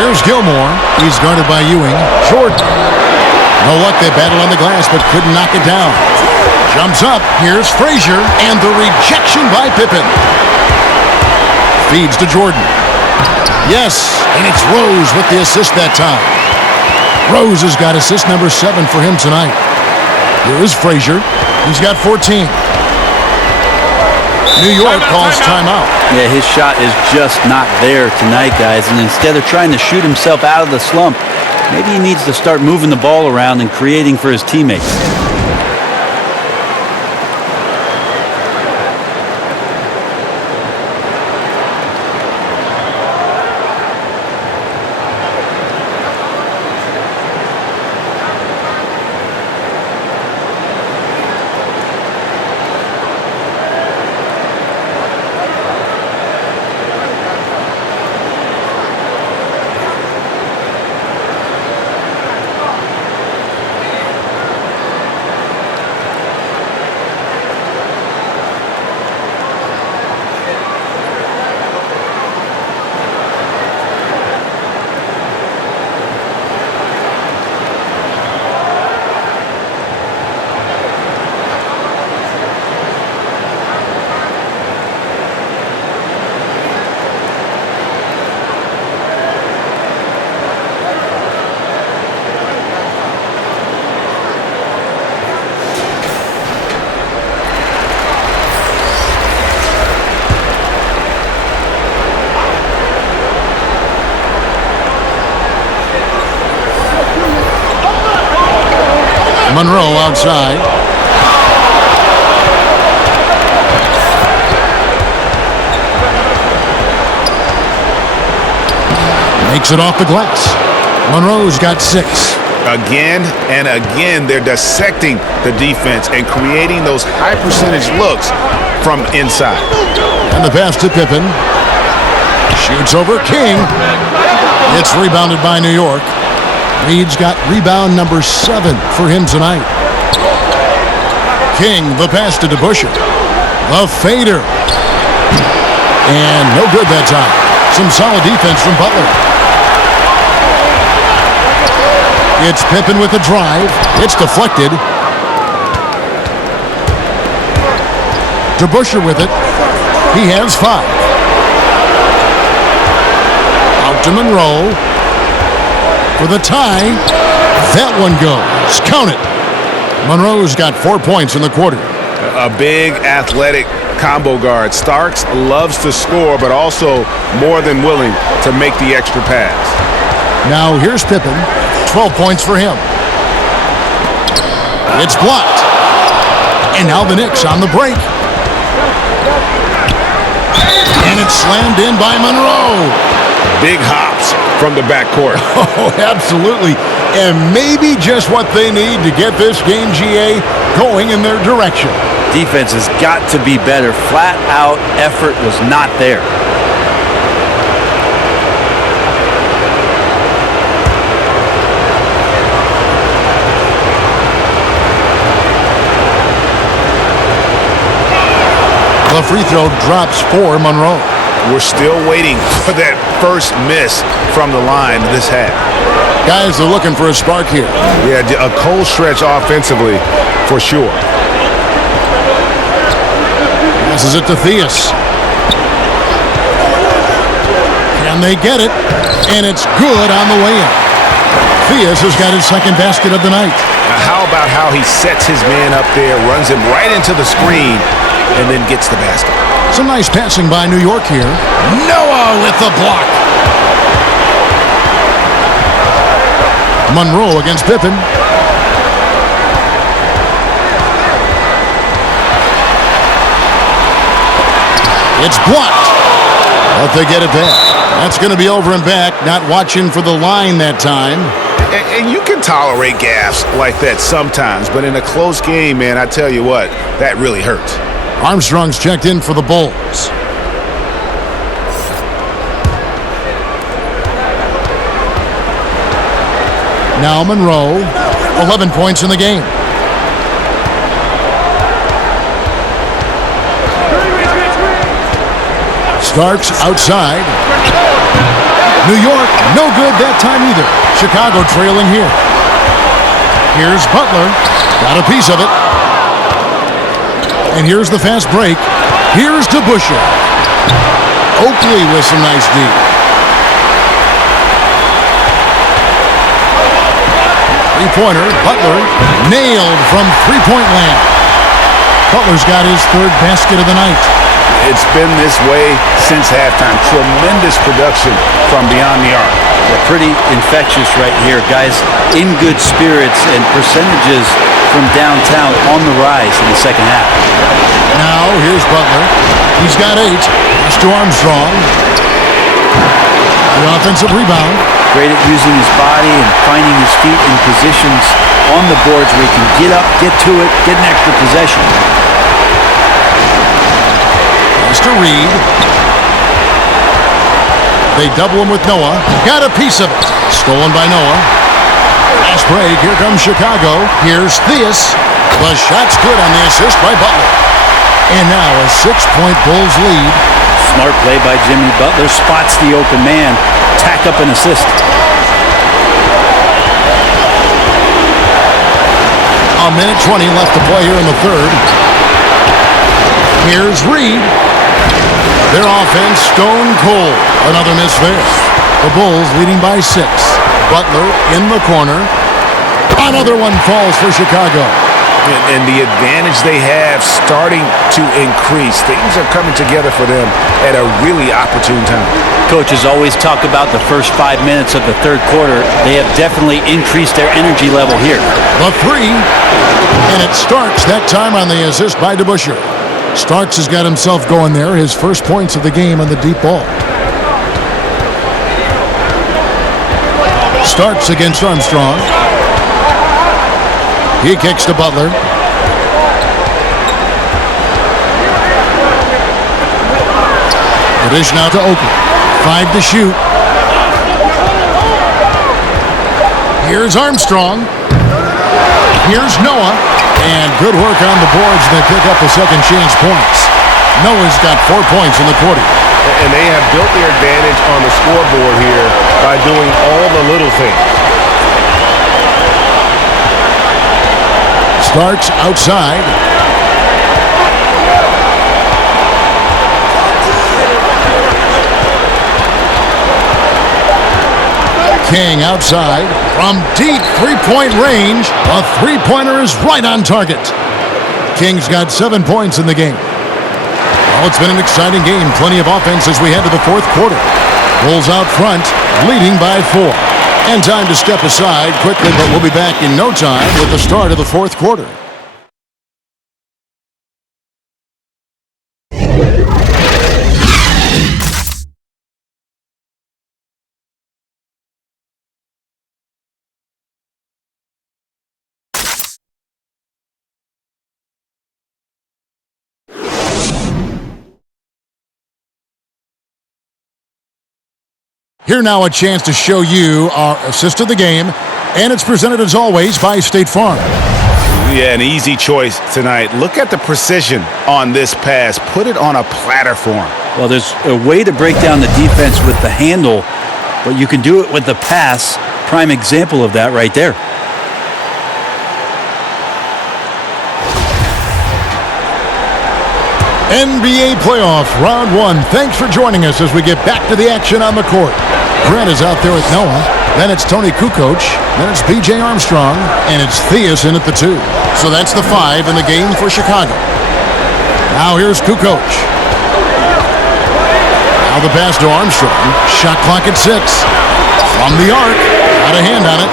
Here's Gilmore. He's guarded by Ewing. Jordan. No luck. They battle on the glass, but couldn't knock it down. Jumps up. Here's Frazier. And the rejection by Pippen. Feeds to Jordan. Yes, and it's Rose with the assist that time. Rose has got assist number 7 for him tonight. Here is Frazier. He's got 14. New York calls timeout. Yeah, his shot is just not there tonight, guys. And instead of trying to shoot himself out of the slump, maybe he needs to start moving the ball around and creating for his teammates. Monroe outside. Makes it off the glass. Monroe's got 6. Again and again, they're dissecting the defense and creating those high percentage looks from inside. And the pass to Pippen. Shoots over King. It's rebounded by New York. Reed's got rebound number 7 for him tonight. King, the pass to DeBusschere. The fader. And no good that time. Some solid defense from Butler. It's Pippen with the drive. It's deflected. DeBusschere with it. He has 5. Out to Monroe. For the tie, that one goes. Count it. Monroe's got 4 points in the quarter. A big athletic combo guard. Starks loves to score, but also more than willing to make the extra pass. Now here's Pippen. 12 points for him. It's blocked. And now the Knicks on the break. And it's slammed in by Monroe. Big hops from the backcourt. Oh, absolutely. And maybe just what they need to get this game, GA, going in their direction. Defense has got to be better. Flat out effort was not there. The free throw drops for Monroe. We're still waiting for that first miss from the line this half. Guys are looking for a spark here. Yeah, a cold stretch offensively for sure. Passes it to Theus. Can they get it? And it's good on the way in. Theus has got his second basket of the night. Now, how about how he sets his man up there, runs him right into the screen, and then gets the basket. Some nice passing by New York here. Noah with the block. Monroe against Pippen. It's blocked. But they get it back. That's going to be over and back. Not watching for the line that time. And you can tolerate gaffes like that sometimes, but in a close game, man, I tell you what, that really hurts. Armstrong's checked in for the Bulls. Now Monroe, 11 points in the game. Starks outside. New York, no good that time either. Chicago trailing here. Here's Butler. Got a piece of it. And here's the fast break. Here's DeBusschere. Oakley with some nice D. Three-pointer. Butler nailed from three-point land. Butler's got his third basket of the night. It's been this way since halftime. Tremendous production from beyond the arc. They're pretty infectious right here. Guys in good spirits and percentages from downtown on the rise in the second half. Now, here's Butler. He's got 8. Pass to Armstrong. The offensive rebound. Great at using his body and finding his feet in positions on the boards where he can get up, get to it, get an extra possession. To Reed. They double him with Noah. Got a piece of it. Stolen by Noah. Fast break. Here comes Chicago. Here's Theus. The shot's good on the assist by Butler. And now a 6-point Bulls lead. Smart play by Jimmy Butler. Spots the open man. Tack up an assist. A minute 20 left to play here in the third. Here's Reed. Their offense stone cold. Another miss there. The Bulls leading by 6. Butler in the corner. Another one falls for Chicago. And the advantage they have starting to increase. Things are coming together for them at a really opportune time. Coaches always talk about the first 5 minutes of the third quarter. They have definitely increased their energy level here. The three. And it starts that time on the assist by DeBusschere. Starks has got himself going there. His first points of the game on the deep ball. Starks against Armstrong. He kicks to Butler. The dish now to Oakley. 5 to shoot. Here's Armstrong. Here's Noah. And good work on the boards. They pick up the second chance points. Noah's got 4 points in the quarter. And they have built their advantage on the scoreboard here by doing all the little things. Starks outside. King outside. From deep three-point range, a three-pointer is right on target. King's got 7 points in the game. Well, it's been an exciting game. Plenty of offense as we head to the fourth quarter. Bulls out front, leading by 4. And time to step aside quickly, but we'll be back in no time with the start of the fourth quarter. Here now a chance to show you our assist of the game, and it's presented as always by State Farm. Yeah, an easy choice tonight. Look at the precision on this pass. Put it on a platter for him. Well, there's a way to break down the defense with the handle, but you can do it with the pass. Prime example of that right there. NBA playoffs, round 1. Thanks for joining us as we get back to the action on the court. Grant is out there with Noah. Then it's Tony Kukoc. Then it's B.J. Armstrong. And it's Theus in at the 2. So that's the 5 in the game for Chicago. Now here's Kukoc. Now the pass to Armstrong. Shot clock at 6. From the arc. Got a hand on it.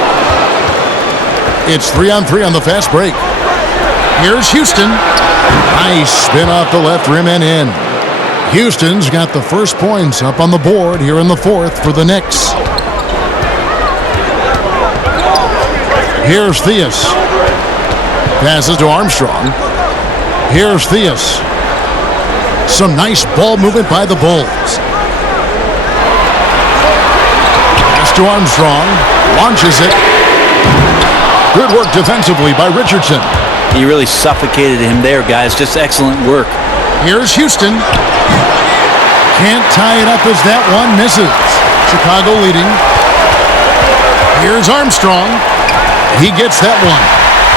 It's 3-on-3 on the fast break. Here's Houston. Nice spin off the left rim and in. Houston's got the first points up on the board here in the fourth for the Knicks. Here's Theus. Passes to Armstrong. Here's Theus. Some nice ball movement by the Bulls. Pass to Armstrong. Launches it. Good work defensively by Richardson. He really suffocated him there, guys. Just excellent work. Here's Houston. Can't tie it up as that one misses. Chicago leading. Here's Armstrong. He gets that one.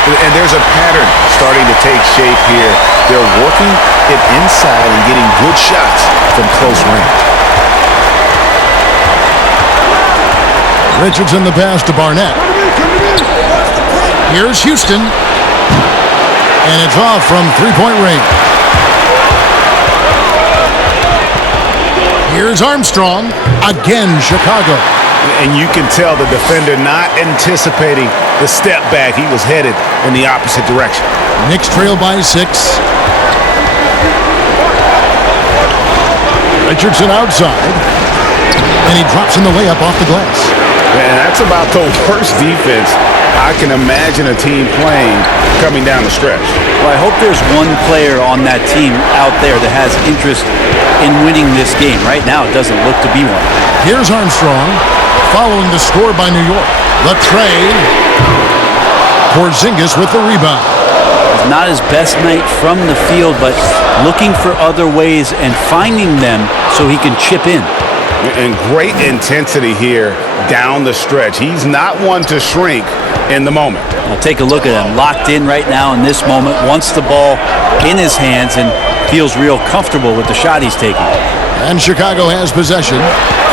And there's a pattern starting to take shape here. They're working it inside and getting good shots from close range. Richardson the pass to Barnett. Here's Houston. And it's off from three-point range. Here's Armstrong. Again, Chicago. And you can tell the defender not anticipating the step back. He was headed in the opposite direction. Knicks trail by 6. Richardson outside. And he drops in the layup off the glass. And that's about the worst defense I can imagine a team playing coming down the stretch. Well, I hope there's one player on that team out there that has interest in winning this game. Right now, it doesn't look to be one. Here's Armstrong, following the score by New York. The trade. Porzingis with the rebound. It's not his best night from the field, but looking for other ways and finding them so he can chip in. And great intensity here down the stretch. He's not one to shrink in the moment. Now take a look at him, locked in right now in this moment, wants the ball in his hands and feels real comfortable with the shot he's taking. And Chicago has possession,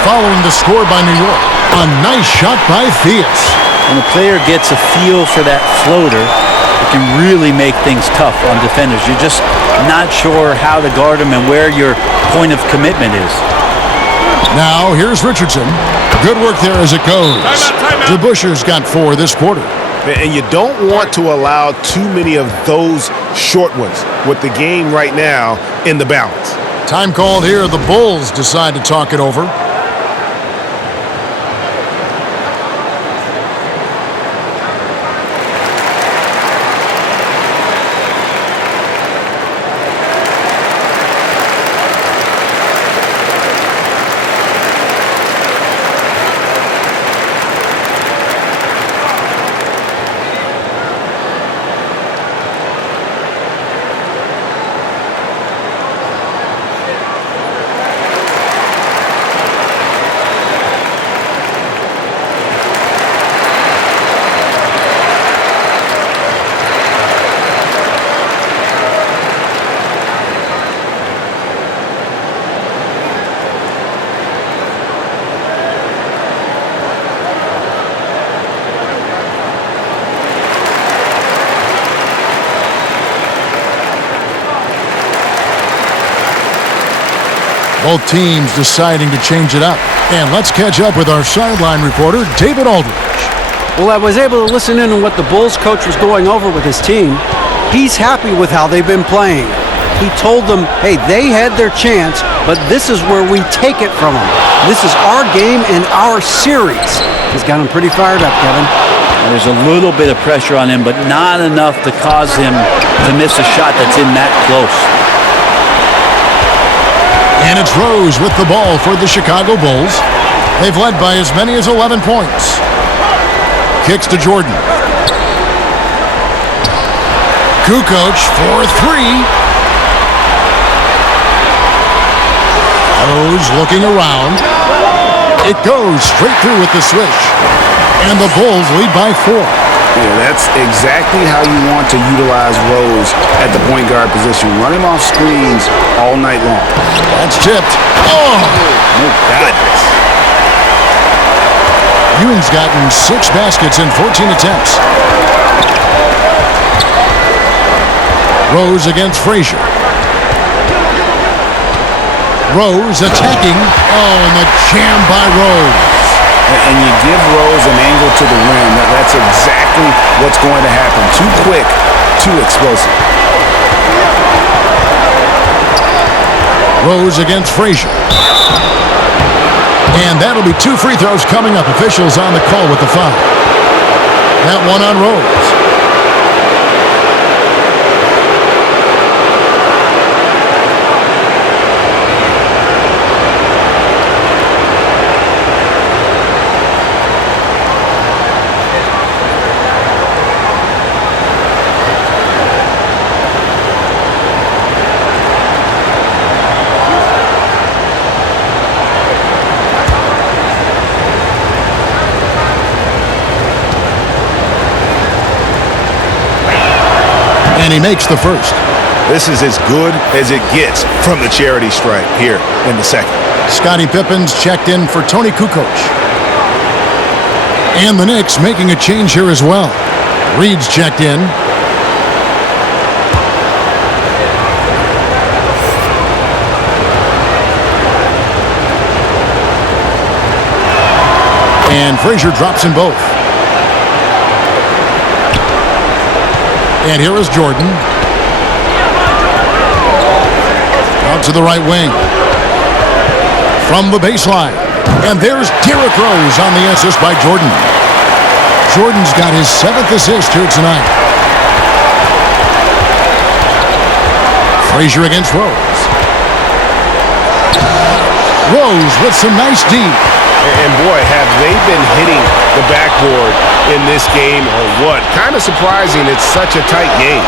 following the score by New York. A nice shot by Theus. When a player gets a feel for that floater, it can really make things tough on defenders. You're just not sure how to guard him and where your point of commitment is. Now, here's Richardson. Good work there as it goes. DeBuscher's got 4 this quarter. And you don't want to allow too many of those short ones with the game right now in the balance. Time called here. The Bulls decide to talk it over. Both teams deciding to change it up. And let's catch up with our sideline reporter, David Aldridge. Well, I was able to listen in on what the Bulls coach was going over with his team. He's happy with how they've been playing. He told them, hey, they had their chance, but this is where we take it from them. This is our game and our series. He's got him pretty fired up, Kevin. There's a little bit of pressure on him, but not enough to cause him to miss a shot that's in that close. And it's Rose with the ball for the Chicago Bulls. They've led by as many as 11 points. Kicks to Jordan. Kukoc for 3. Rose looking around. It goes straight through with the swish. And the Bulls lead by 4. Yeah, that's exactly how you want to utilize Rose at the point guard position. Run him off screens all night long. That's tipped. Oh! My goodness. Ewing's gotten 6 baskets in 14 attempts. Rose against Frazier. Rose attacking. Oh, and the jam by Rose. And you give Rose an angle to the rim. That's exactly what's going to happen. Too quick, too explosive. Rose against Frazier. And that'll be 2 free throws coming up. Officials on the call with the foul. That one on Rose. makes the first. This is as good as it gets from the charity stripe here in the second. Scottie Pippen's checked in for Tony Kukoc. And the Knicks making a change here as well. Reed's checked in. And Frazier drops in both. And here is Jordan. Out to the right wing. From the baseline. And there's Derrick Rose on the assist by Jordan. Jordan's got his 7th assist here tonight. Frazier against Rose. Rose with some nice D. And boy, have they been hitting the backboard in this game or what? Kind of surprising it's such a tight game.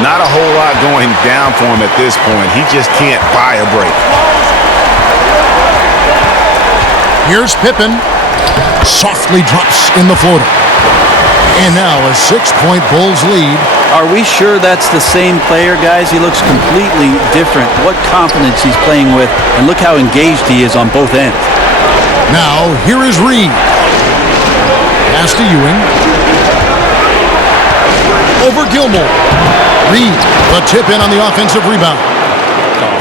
Not a whole lot going down for him at this point. He just can't buy a break. Here's Pippen. Softly drops in the floater. And now a 6-point Bulls lead. Are we sure that's the same player, guys? He looks completely different. What confidence he's playing with, and look how engaged he is on both ends. Now, here is Reed. Pass to Ewing. Over Gilmore. Reed, the tip in on the offensive rebound.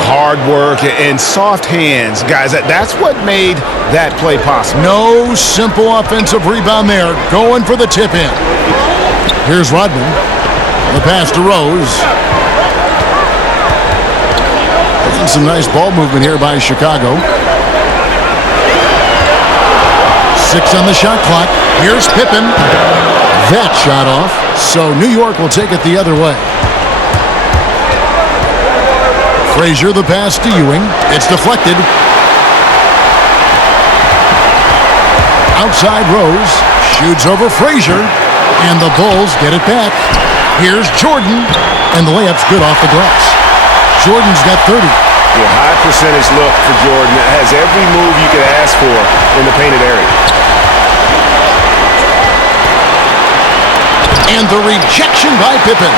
Hard work and soft hands. Guys, that's what made that play possible. No simple offensive rebound there. Going for the tip in. Here's Rodman. The pass to Rose. And some nice ball movement here by Chicago. 6 on the shot clock. Here's Pippen. That shot off. So New York will take it the other way. Frazier, the pass to Ewing. It's deflected. Outside Rose. Shoots over Frazier. And the Bulls get it back. Here's Jordan. And the layup's good off the glass. Jordan's got 30. Yeah, high percentage look for Jordan. It has every move you could ask for in the painted area. And the rejection by Pippen.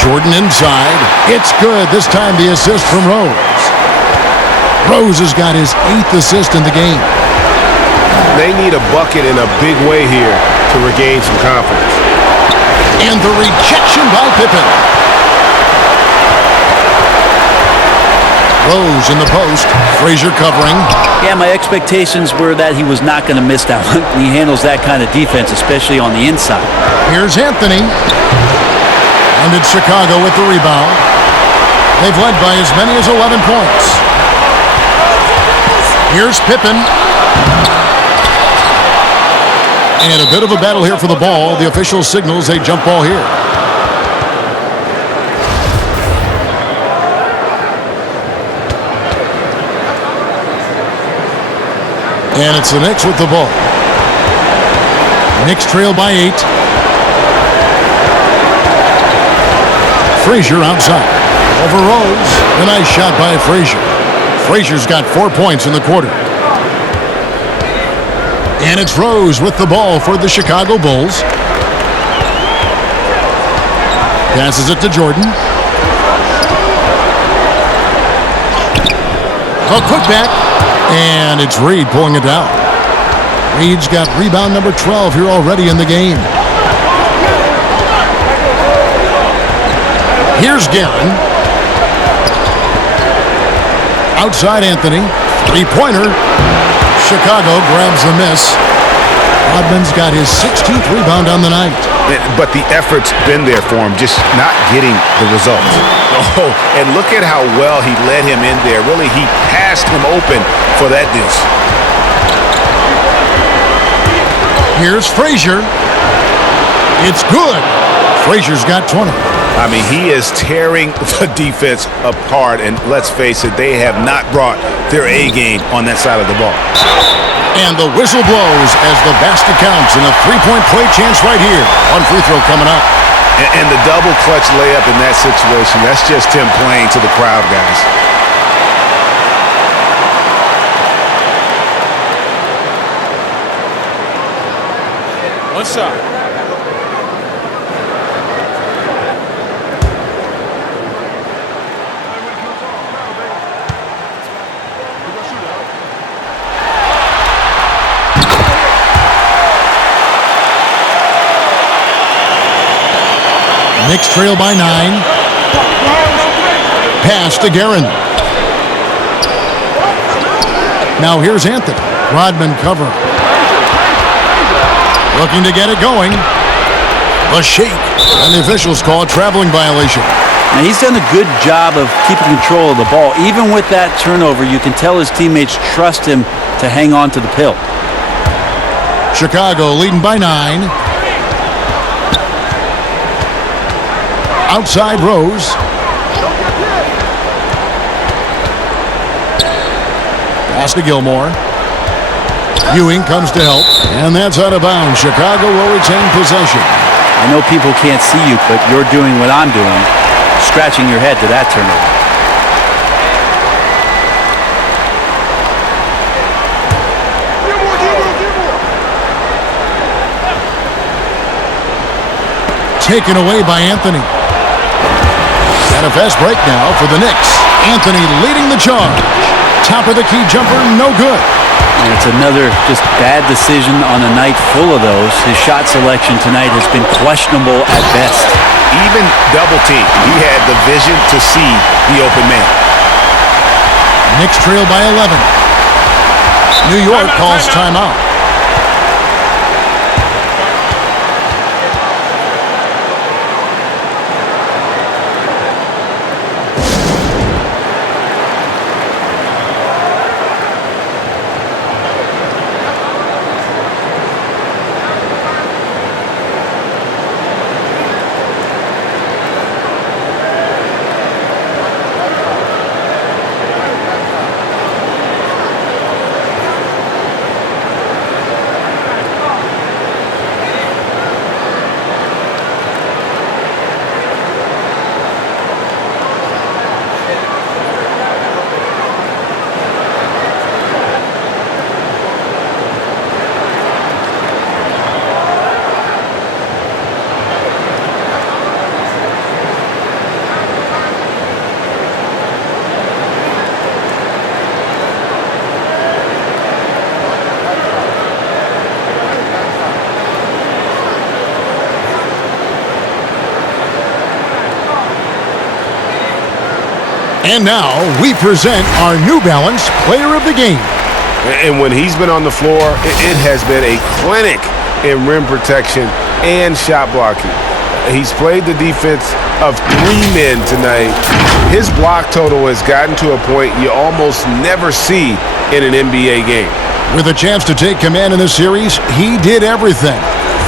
Jordan inside. It's good. This time the assist from Rose. Rose has got his 8th assist in the game. They need a bucket in a big way here to regain some confidence. And the rejection by Pippen. Rose in the post. Frazier covering. Yeah, my expectations were that he was not going to miss that one. He handles that kind of defense, especially on the inside. Here's Anthony. And it's Chicago with the rebound. They've led by as many as 11 points. Here's Pippen. And a bit of a battle here for the ball. The official signals a jump ball here. And it's the Knicks with the ball. Knicks trail by 8. Frazier outside. Over Rose. A nice shot by Frazier. Frazier's got 4 points in the quarter. And it's Rose with the ball for the Chicago Bulls. Passes it to Jordan. A putback. And it's Reed pulling it down. Reed's got rebound number 12 here already in the game. Here's Guerin. Outside Anthony. 3-pointer. Chicago grabs the miss. Rodman's got his 16th rebound on the night. But the effort's been there for him, just not getting the results. Oh, and look at how well he led him in there. Really, he passed him open for that deuce. Here's Frazier. It's good. Frazier's got 20. I mean, he is tearing the defense apart, and let's face it, they have not brought their A game on that side of the ball. And the whistle blows as the basket counts, and a 3-point play chance right here. One free throw coming up. And the double clutch layup in that situation, that's just him playing to the crowd, guys. One shot. Knicks trail by 9. Pass to Guerin. Now here's Anthony. Rodman covering. Looking to get it going. A shake. And the officials call a traveling violation. And he's done a good job of keeping control of the ball. Even with that turnover, you can tell his teammates trust him to hang on to the pill. Chicago leading by 9. Outside Rose. Pass to Gilmore. Ewing comes to help, and that's out of bounds. Chicago will retain possession. I know people can't see you, but you're doing what I'm doing, scratching your head to that turnover. Taken away by Anthony. And a fast break now for the Knicks. Anthony leading the charge. Top of the key jumper, no good. And it's another just bad decision on a night full of those. His shot selection tonight has been questionable at best. Even double team, he had the vision to see the open man. Knicks trail by 11. New York calls timeout. And now we present our New Balance Player of the Game. And when he's been on the floor, it has been a clinic in rim protection and shot blocking. He's played the defense of 3 men tonight. His block total has gotten to a point you almost never see in an NBA game. With a chance to take command in this series, he did everything.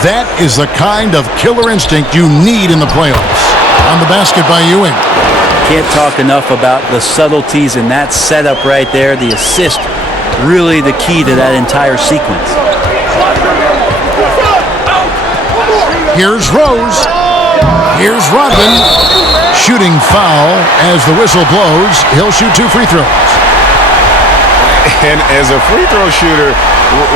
That is the kind of killer instinct you need in the playoffs. On the basket by Ewing. Can't talk enough about the subtleties in that setup right there. The assist, really the key to that entire sequence. Here's Rose. Here's Rodman. Shooting foul as the whistle blows. He'll shoot 2 free throws. And as a free throw shooter,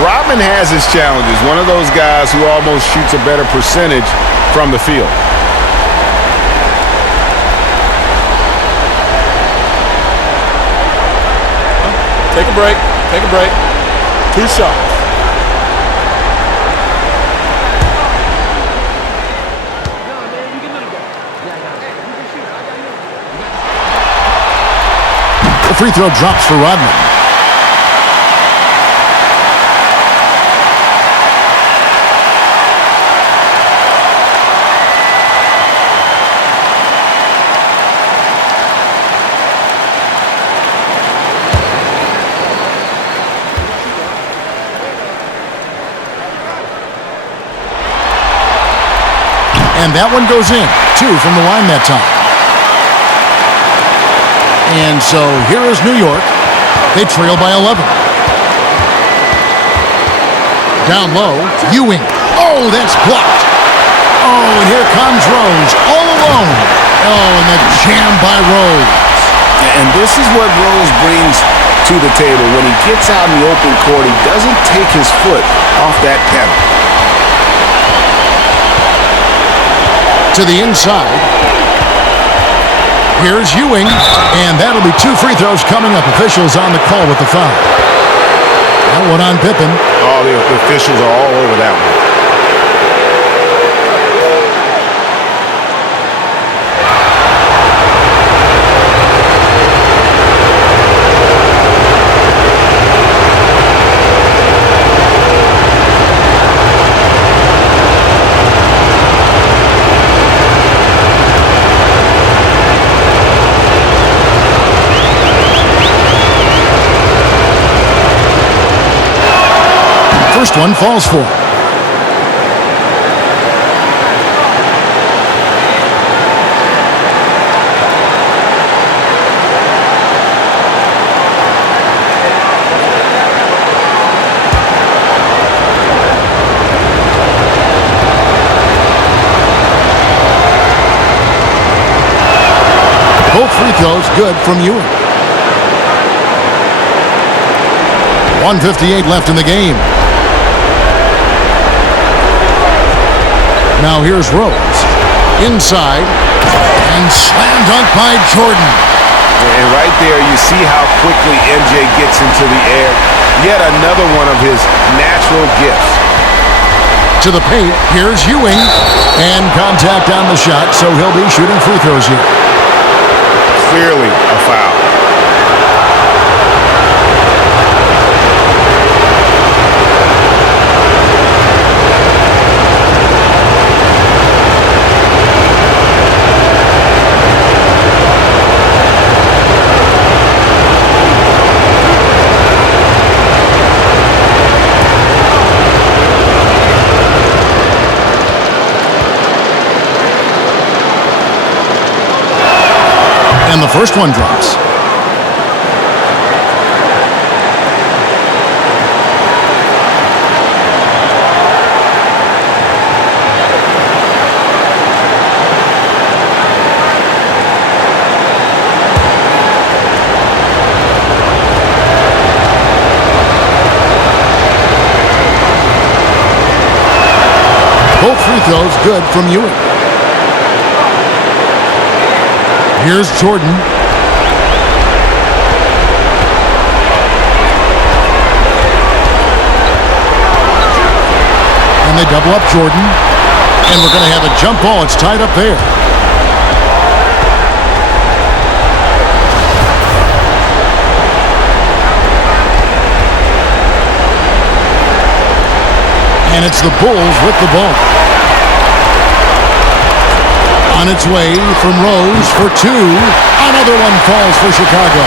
Rodman has his challenges. One of those guys who almost shoots a better percentage from the field. Take a break. Take a break. 2 shots. The free throw drops for Rodman. And that one goes in. 2 from the line that time. And so here is New York. They trail by 11. Down low, Ewing. Oh, that's blocked. Oh, and here comes Rose all alone. Oh, and the jam by Rose. And this is what Rose brings to the table. When he gets out in the open court, he doesn't take his foot off that pedal. to the inside. Here's Ewing, and that'll be 2 free throws coming up. Officials on the call with the foul. That one on Pippen. Oh, the officials are all over that one. First one falls for him. Both free throws good from Ewing. 1:58 left in the game. Now here's Rose. Inside. And slam dunk by Jordan. And right there, you see how quickly MJ gets into the air. Yet another one of his natural gifts. To the paint. Here's Ewing. And contact on the shot, so he'll be shooting free throws here. Clearly a foul. And the first one drops. Both free throws good from Ewing. Here's Jordan. And they double up Jordan. And we're going to have a jump ball. It's tied up there. And it's the Bulls with the ball. On its way from Rose for 2. Another one falls for Chicago.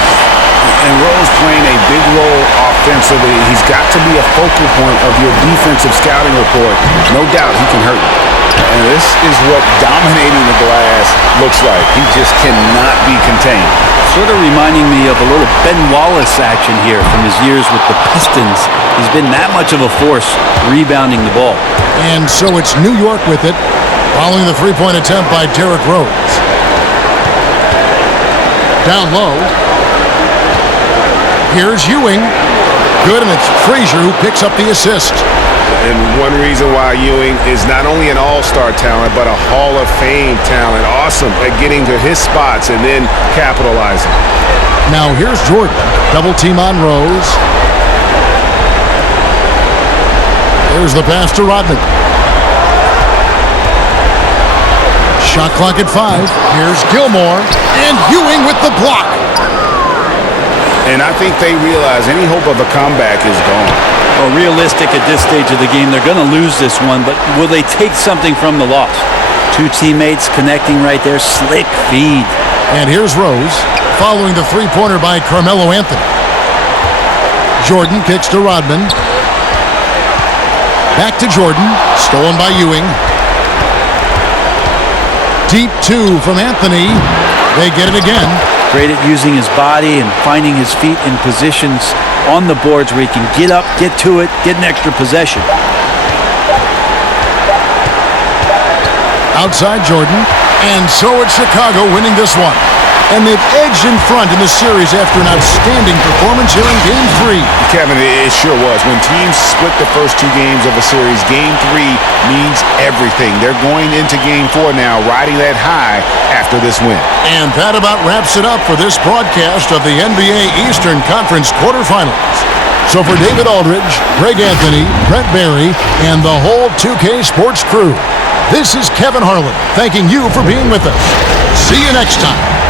And Rose playing a big role offensively. He's got to be a focal point of your defensive scouting report. No doubt he can hurt you. And this is what dominating the glass looks like. He just cannot be contained. Sort of reminding me of a little Ben Wallace action here from his years with the Pistons. He's been that much of a force rebounding the ball. And so it's New York with it, following the three-point attempt by Derrick Rose. Down low. Here's Ewing. Good, and it's Frazier who picks up the assist. And one reason why Ewing is not only an all-star talent, but a Hall of Fame talent. Awesome at getting to his spots and then capitalizing. Now here's Jordan. Double team on Rose. There's the pass to Rodman. Shot clock at 5. Here's Gilmore. And Ewing with the block. And I think they realize any hope of a comeback is gone. Well, realistic at this stage of the game, they're going to lose this one, but will they take something from the loss? 2 teammates connecting right there. Slick feed. And here's Rose, following the three-pointer by Carmelo Anthony. Jordan kicks to Rodman. Back to Jordan, stolen by Ewing. Deep 2 from Anthony. They get it again. Great at using his body and finding his feet in positions on the boards where he can get up, get to it, get an extra possession. Outside Jordan. And so it's Chicago winning this one. and they've edged in front in the series after an outstanding performance here in Game 3. Kevin, it sure was. When teams split the first 2 games of a series, Game 3 means everything. They're going into Game 4 now, riding that high after this win. And that about wraps it up for this broadcast of the NBA Eastern Conference quarterfinals. So for David Aldridge, Greg Anthony, Brent Barry, and the whole 2K Sports crew, this is Kevin Harlan thanking you for being with us. See you next time.